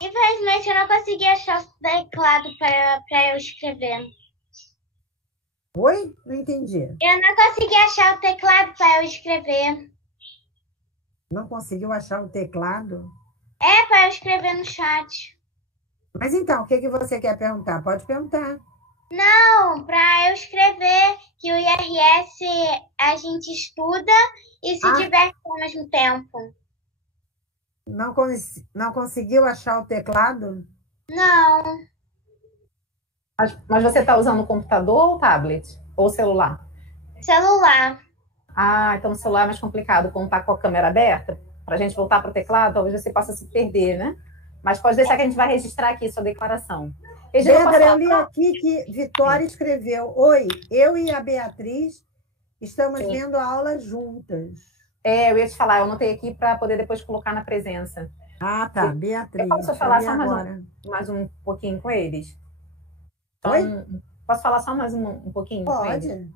Infelizmente, eu não consegui achar o teclado para eu escrever. Oi? Não entendi. Eu não consegui achar o teclado para eu escrever. Não conseguiu achar o teclado? Para eu escrever no chat. Mas então, o que você quer perguntar? Pode perguntar. Não, para eu escrever que o IRS a gente estuda e se diverte ao mesmo tempo. Não conseguiu achar o teclado? Não. Mas você está usando o computador ou tablet? Ou celular? Celular. Então o celular é mais complicado quando está com a câmera aberta. Para a gente voltar para o teclado, talvez você possa se perder, né? Mas pode deixar que a gente vai registrar aqui sua declaração. Débora, eu li aqui que Vitória escreveu: Oi, eu e a Beatriz estamos vendo a aula juntas. Eu ia te falar, eu anotei aqui para poder depois colocar na presença. Tá, Beatriz. Eu posso falar só mais um pouquinho com eles? Oi? Posso falar só mais um pouquinho? Pode.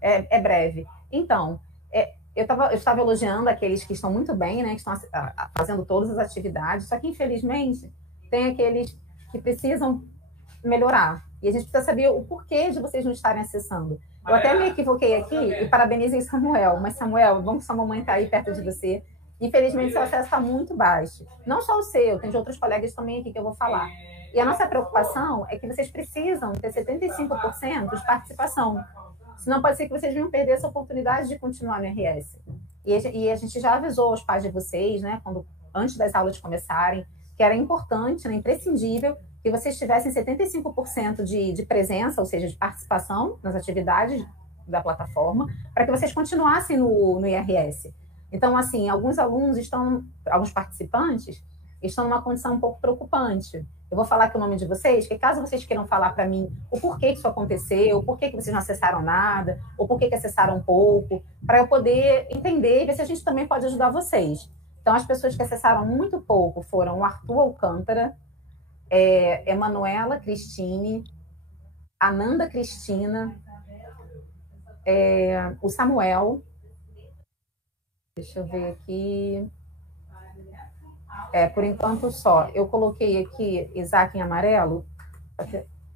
É breve. Então, eu estava elogiando aqueles que estão muito bem, né, que estão fazendo todas as atividades, só que, infelizmente, tem aqueles que precisam melhorar. E a gente precisa saber o porquê de vocês não estarem acessando. Eu até me equivoquei aqui e parabenizei Samuel. Mas, Samuel, vamos que sua mamãe está aí perto de você. Infelizmente, seu acesso está muito baixo. Não só o seu, tem de outros colegas também aqui que eu vou falar. E a nossa preocupação é que vocês precisam ter 75% de participação. Senão pode ser que vocês venham perder essa oportunidade de continuar no RS. E a gente já avisou os pais de vocês, né, antes das aulas começarem, que era importante, né, imprescindível, que vocês tivessem 75% de presença, ou seja, de participação nas atividades da plataforma, para que vocês continuassem no IRS. Então, assim, alguns participantes estão numa condição um pouco preocupante. Eu vou falar aqui o nome de vocês, que caso vocês queiram falar para mim o porquê que isso aconteceu, o porquê que vocês não acessaram nada, ou porquê que acessaram pouco, para eu poder entender e ver se a gente também pode ajudar vocês. Então, as pessoas que acessaram muito pouco foram o Arthur Alcântara, Emanuela Cristine, Ananda Cristina, o Samuel, deixa eu ver aqui, por enquanto só. Eu coloquei aqui Isaac em amarelo,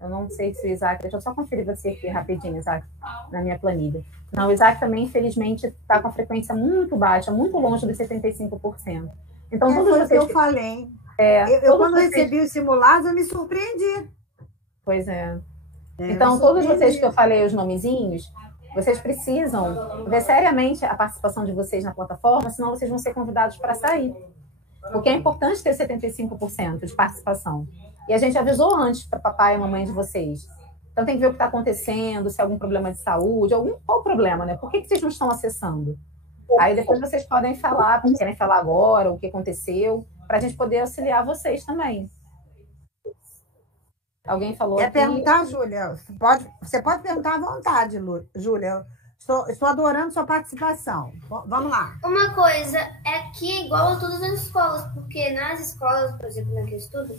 eu não sei se o Isaac, deixa eu só conferir você aqui rapidinho, Isaac, na minha planilha. Não, o Isaac também, infelizmente, está com a frequência muito baixa, muito longe dos 75%. Então, foi o que eu falei. Quando recebi os simulados, eu me surpreendi. Pois é. Então, todos vocês que eu falei os nomezinhos, vocês precisam ver seriamente a participação de vocês na plataforma, senão vocês vão ser convidados para sair. Porque é importante ter 75% de participação. E a gente avisou antes para papai e mamãe de vocês. Então, tem que ver o que está acontecendo, se é algum problema de saúde, qual o problema, né? Por que vocês não estão acessando? Aí depois vocês podem falar, porque querem falar agora, o que aconteceu, para a gente poder auxiliar vocês também. Alguém falou aqui? Perguntar, Júlia? Você pode perguntar à vontade, Júlia. Estou adorando sua participação. Vamos lá. Uma coisa é que é igual a todas as escolas, porque nas escolas, por exemplo, na que eu estudo,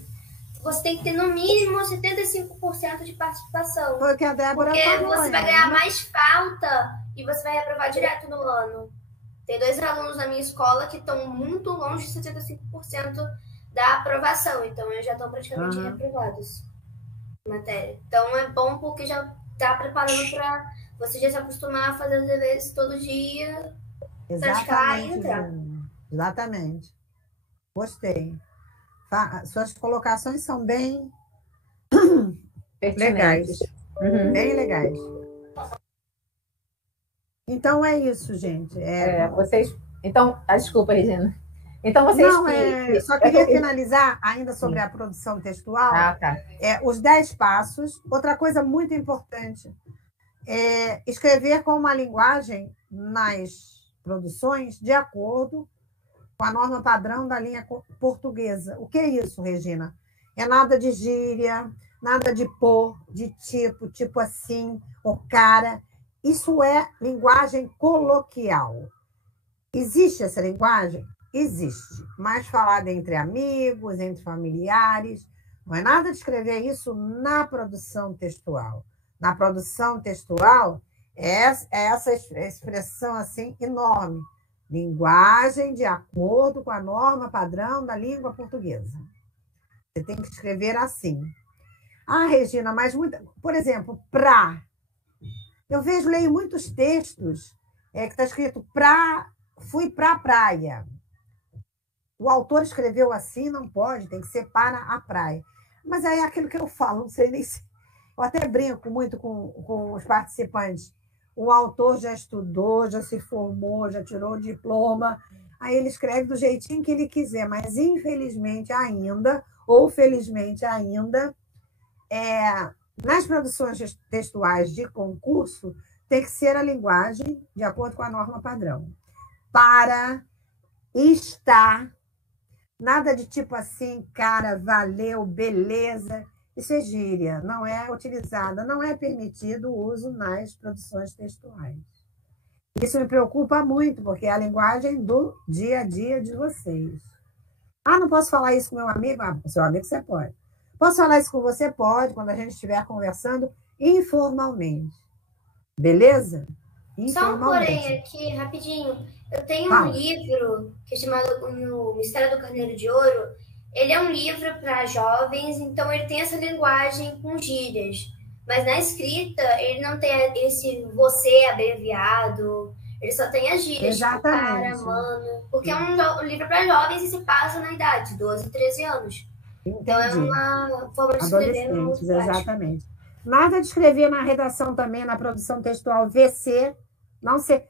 você tem que ter no mínimo 75% de participação. Foi o que a Débora falou. Porque você vai ganhar mais falta e você vai reprovar direto no ano. Tem 2 alunos na minha escola que estão muito longe de 75% da aprovação. Então, eles já estão praticamente reprovados na matéria. Então, é bom porque já está preparando para você já se acostumar a fazer os deveres todo dia, praticar e entrar. Exatamente. Gostei. Suas colocações são bem legais. Bem legais. Então, é isso, gente. Vocês... Então, desculpa, Regina. Então, vocês... Não, só queria finalizar ainda sobre a produção textual. Tá. Os 10 passos. Outra coisa muito importante é escrever com uma linguagem nas produções de acordo com a norma padrão da língua portuguesa. O que é isso, Regina? É nada de gíria, nada de por, de tipo assim, o cara. Isso é linguagem coloquial. Existe essa linguagem? existe, mas falada entre amigos, entre familiares. Não é nada de escrever isso na produção textual. Na produção textual, é essa expressão assim enorme. Linguagem de acordo com a norma padrão da língua portuguesa. Você tem que escrever assim. Ah, Regina, mas por exemplo, pra. Eu leio muitos textos que está escrito fui para a praia. O autor escreveu assim, não pode, tem que ser para a praia. Mas aí é aquilo que eu falo, não sei nem se... Eu até brinco muito com os participantes. O autor já estudou, já se formou, já tirou o diploma, aí ele escreve do jeitinho que ele quiser, mas infelizmente ainda, ou felizmente ainda, nas produções textuais de concurso, tem que ser a linguagem de acordo com a norma padrão. Para, está, nada de tipo assim, cara, valeu, beleza. Isso é gíria, não é utilizada, não é permitido o uso nas produções textuais. Isso me preocupa muito, porque é a linguagem do dia a dia de vocês. Ah, não posso falar isso com meu amigo? Ah, com seu amigo você pode. Posso falar isso com você? Pode, quando a gente estiver conversando informalmente. Beleza? Só um porém aqui, rapidinho. Eu tenho um livro que é chamado O Mistério do Carneiro de Ouro. Ele é um livro para jovens, então ele tem essa linguagem com gírias. Mas na escrita, ele não tem esse você abreviado, ele só tem as gírias. Exatamente. Tipo, cara, mano. Porque é um livro para jovens e se passa na idade, 12, 13 anos. Entendi. Então é uma forma de escrever muito prática. Exatamente. Nada de escrever na redação também, na produção textual, VC, não sei.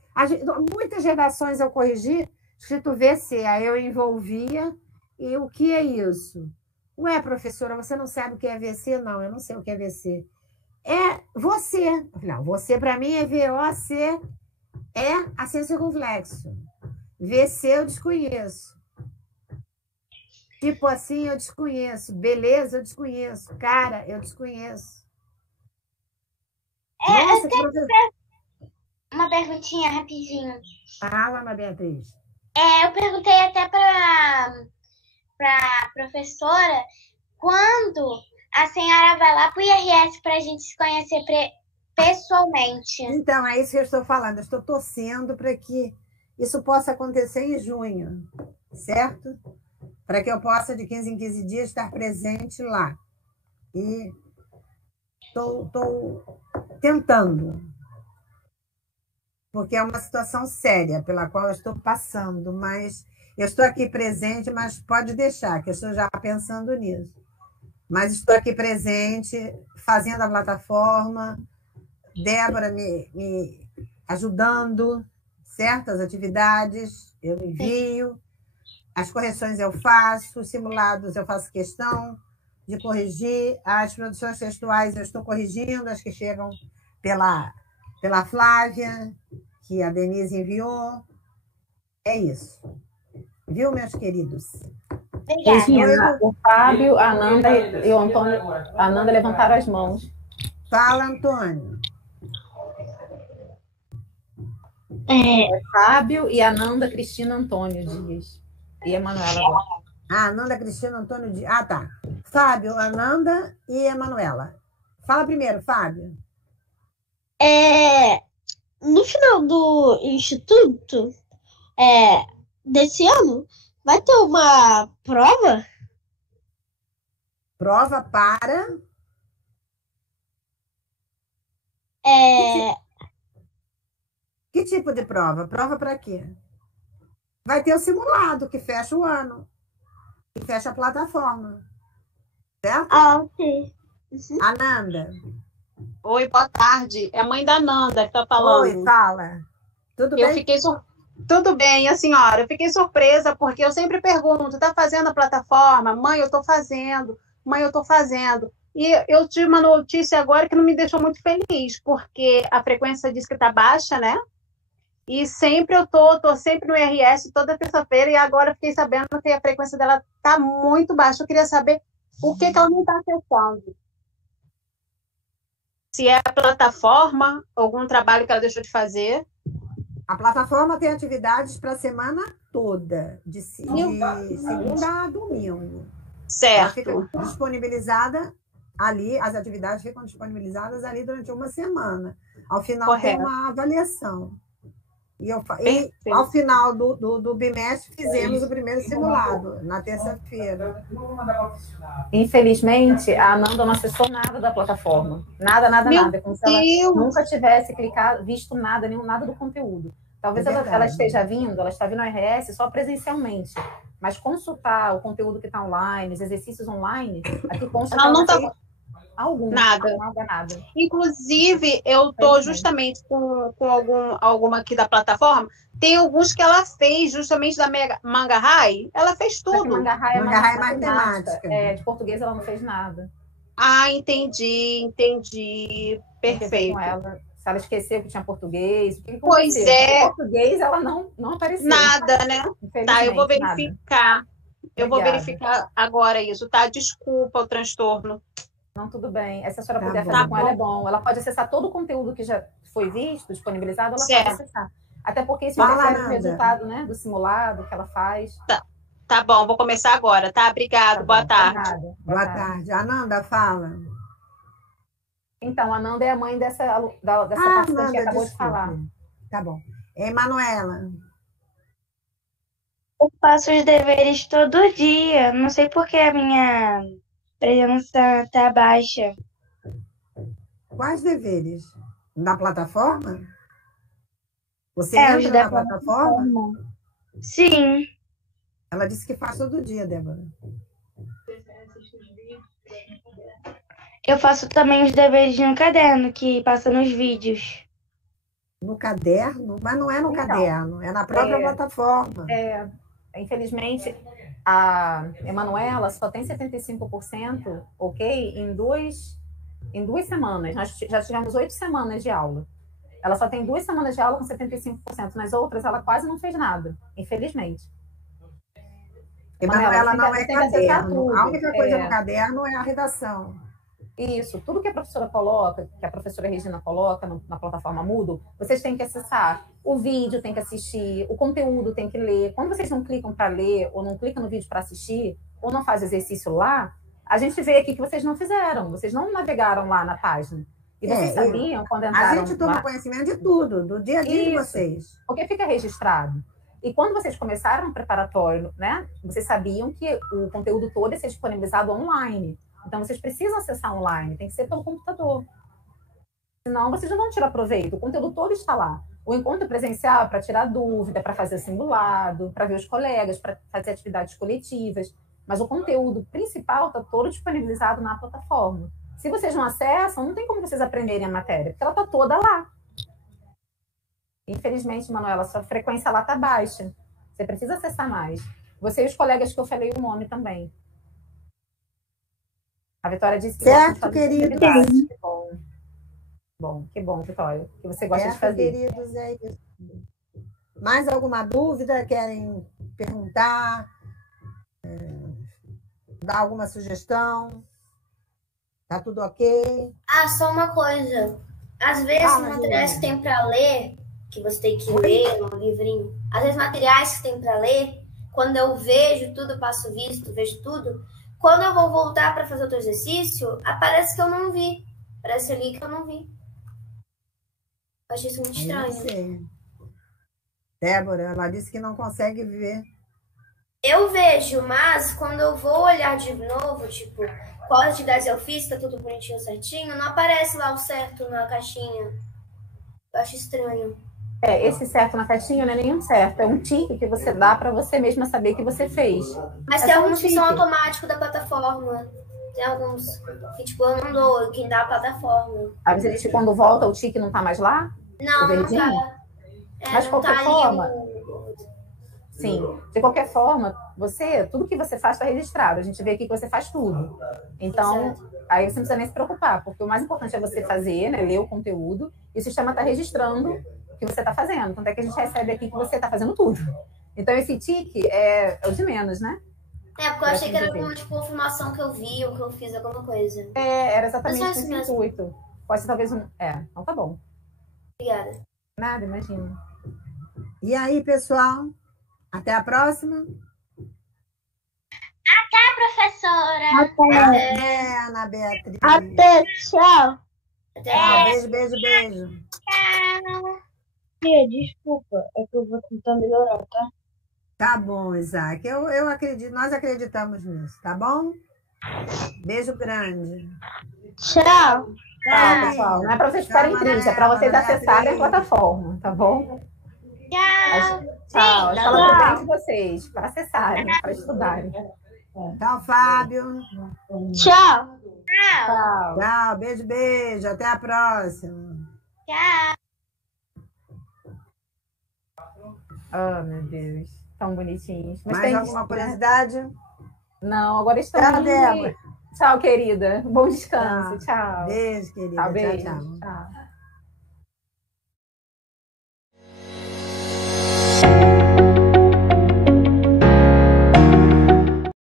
Muitas redações eu corrigi, escrito VC, aí eu envolvia. E o que é isso? Ué, professora, você não sabe o que é VC? Não, eu não sei o que é VC. É você. Não, você para mim é VOC, é acento circunflexo. VC eu desconheço. Tipo assim, eu desconheço. Beleza, eu desconheço. Cara, eu desconheço. Nossa, eu tenho uma perguntinha rapidinho. Fala, Ana Beatriz. Eu perguntei até para a professora quando a senhora vai lá para o IRS para a gente se conhecer pessoalmente. Então, é isso que eu estou falando. Eu estou torcendo para que isso possa acontecer em junho, certo? Para que eu possa, de 15 em 15 dias, estar presente lá. E estou tentando, porque é uma situação séria pela qual eu estou passando, mas eu estou aqui presente, mas pode deixar, que eu estou já pensando nisso. Mas estou aqui presente, fazendo a plataforma, Débora me ajudando, certas atividades eu envio, as correções eu faço, os simulados eu faço questão de corrigir, as produções textuais eu estou corrigindo, as que chegam pela Flávia, que a Denise enviou. É isso. Viu, meus queridos? Regina, o Fábio, a Ananda e o Antônio, a Ananda levantaram as mãos. Fala, Antônio. Fábio e Ananda Cristina Antônio Dias. E Emanuela. Ananda Cristina Antônio Dias. Ah, tá. Fábio, Ananda e Emanuela. Fala primeiro, Fábio. No final do instituto, desse ano, vai ter uma prova? Prova para? Que tipo de prova? Prova para quê? Vai ter o simulado, que fecha o ano. Que fecha a plataforma. Certo? Ah, ok. Uhum. Ananda. Oi, boa tarde. É a mãe da Nanda que está falando. Oi, fala. Tudo bem? Tudo bem, a senhora. Eu fiquei surpresa porque eu sempre pergunto, está fazendo a plataforma? Mãe, eu estou fazendo. Mãe, eu estou fazendo. E eu tive uma notícia agora que não me deixou muito feliz, porque a frequência diz que está baixa, né? E sempre eu tô sempre no IRS toda terça-feira, e agora eu fiquei sabendo que a frequência dela está muito baixa. Eu queria saber o que ela não está acessando. Se é a plataforma, algum trabalho que ela deixou de fazer. A plataforma tem atividades para a semana toda, de segunda a domingo. Ela fica Certo. disponibilizada ali, as atividades ficam disponibilizadas ali durante uma semana. Ao final tem Correto. uma avaliação. E Perfeito. ao final do bimestre fizemos o primeiro simulado, na terça-feira. Infelizmente, a Ananda não acessou nada da plataforma. Nada. É como se ela nunca tivesse visto nada, nada do conteúdo. Talvez ela esteja vindo, ela está vindo ao RS só presencialmente. Mas consultar o conteúdo que está online, os exercícios online, aqui consta Ela não está nada. Inclusive, eu estou justamente com alguma aqui da plataforma. Tem alguns que ela fez, justamente da Manga High. Ela fez tudo. Manga High é matemática. De português ela não fez nada. Ah, entendi. Perfeito. Com ela. Se ela esqueceu que tinha português, o que Pois aconteceu? é. Em português ela não apareceu. Nada, né? Tá, eu vou verificar. Eu vou verificar agora isso, tá? Desculpa o transtorno. Não, tudo bem. Se a senhora puder fazer com ela, é bom. Ela pode acessar todo o conteúdo que já foi visto, disponibilizado, ela pode acessar. Até porque isso refere o resultado, né, do simulado que ela faz. Tá bom, vou começar agora, tá? Obrigado, boa tarde. Boa tarde. Ananda, fala. Então, a Ananda é a mãe dessa participante Ananda, que acabou de falar. Tá bom. Manuela. Eu faço os deveres todo dia. Não sei por que a minha presença tá baixa. Quais deveres? Na plataforma? Você entra na plataforma? Sim. Ela disse que faz todo dia, Débora. Eu faço também os deveres no caderno, que passa nos vídeos. No caderno? Mas não é no caderno, é na própria plataforma. Infelizmente, a Emanuela só tem 75%, ok? Em duas semanas. Nós já tivemos 8 semanas de aula. Ela só tem 2 semanas de aula com 75%. Nas outras, ela quase não fez nada, infelizmente. Emanuela não é caderno. A única coisa no caderno é a redação. Isso, tudo que a professora coloca, que a professora Regina coloca na plataforma Moodle, vocês têm que acessar. O vídeo tem que assistir, o conteúdo tem que ler. Quando vocês não clicam para ler, ou não clicam no vídeo para assistir, ou não fazem exercício lá, a gente vê aqui que vocês não fizeram, vocês não navegaram lá na página. E vocês sabiam quando entraram A gente toma conhecimento de tudo, do dia a dia de vocês. Porque fica registrado. E quando vocês começaram o preparatório, né, vocês sabiam que o conteúdo todo ia ser disponibilizado online. Então, vocês precisam acessar online, tem que ser pelo computador. Senão, vocês não vão tirar proveito. O conteúdo todo está lá. O encontro presencial é para tirar dúvida, para fazer simulado, para ver os colegas, para fazer atividades coletivas. Mas o conteúdo principal está todo disponibilizado na plataforma. Se vocês não acessam, não tem como vocês aprenderem a matéria, porque ela está toda lá. Infelizmente, Manuela, sua frequência lá está baixa. Você precisa acessar mais. Você e os colegas que eu falei o nome também. A Vitória disse que certo, querido. Que bom. Que bom, Vitória. Que você gosta de fazer. Queridos, é isso. Mais alguma dúvida? Querem perguntar? Dar alguma sugestão? Tá tudo ok? Só uma coisa. Às vezes, materiais que tem para ler, que você tem que ler no livrinho, às vezes materiais que tem para ler, quando eu vejo tudo, passo visto, vejo tudo, quando eu vou voltar para fazer outro exercício, aparece que eu não vi. Aparece ali que eu não vi. Eu achei isso muito estranho. Débora, ela disse que não consegue ver. Eu vejo, mas quando eu vou olhar de novo, tipo, quais atividades eu fiz, tá tudo bonitinho, certinho, não aparece lá o certo na caixinha. Eu acho estranho. Esse certo na caixinha não é nenhum certo, é um tique que você dá para você mesma saber que você fez. Mas tem alguns que são automáticos da plataforma. Tem alguns que, tipo, eu não dou, quem dá a plataforma. Aí você diz que quando volta o tique não tá mais lá? Não, não tá. Mas de qualquer forma... Sim, de qualquer forma, tudo que você faz está registrado. A gente vê aqui que você faz tudo. Então, aí você não precisa nem se preocupar, porque o mais importante é você fazer, né, ler o conteúdo, e o sistema está registrando o que você está fazendo. Tanto é que a gente recebe aqui que você está fazendo tudo. Então, esse tique é o de menos, né? Porque eu achei que era uma informação que eu vi ou que eu fiz alguma coisa. Era exatamente esse intuito. Pode ser talvez então tá bom. Obrigada. Nada, imagina. E aí, pessoal? Até a próxima. Até, professora. Até, Ana Beatriz. Até, tchau. Tchau, beijo, beijo, beijo. Tchau. Tia, desculpa, é que eu vou tentar melhorar, tá? Tá bom, Isaac. Eu acredito, nós acreditamos nisso, tá bom? Beijo grande. Tchau. Tchau, pessoal. Não é para vocês ficarem tristes, é para vocês acessarem a plataforma, tá bom? Tchau. Tchau. As palavras bem de vocês, para acessarem, para estudarem. Tchau, Fábio. Tchau. Tchau. Tchau, beijo, beijo. Até a próxima. Tchau. Oh, meu Deus. Tão bonitinhos. Mas Mais alguma curiosidade? Não, agora estamos... Tchau, Débora. Tchau, querida. Bom descanso. Tchau. Beijo, querida. Tchau, beijo. Tchau, tchau. Tchau.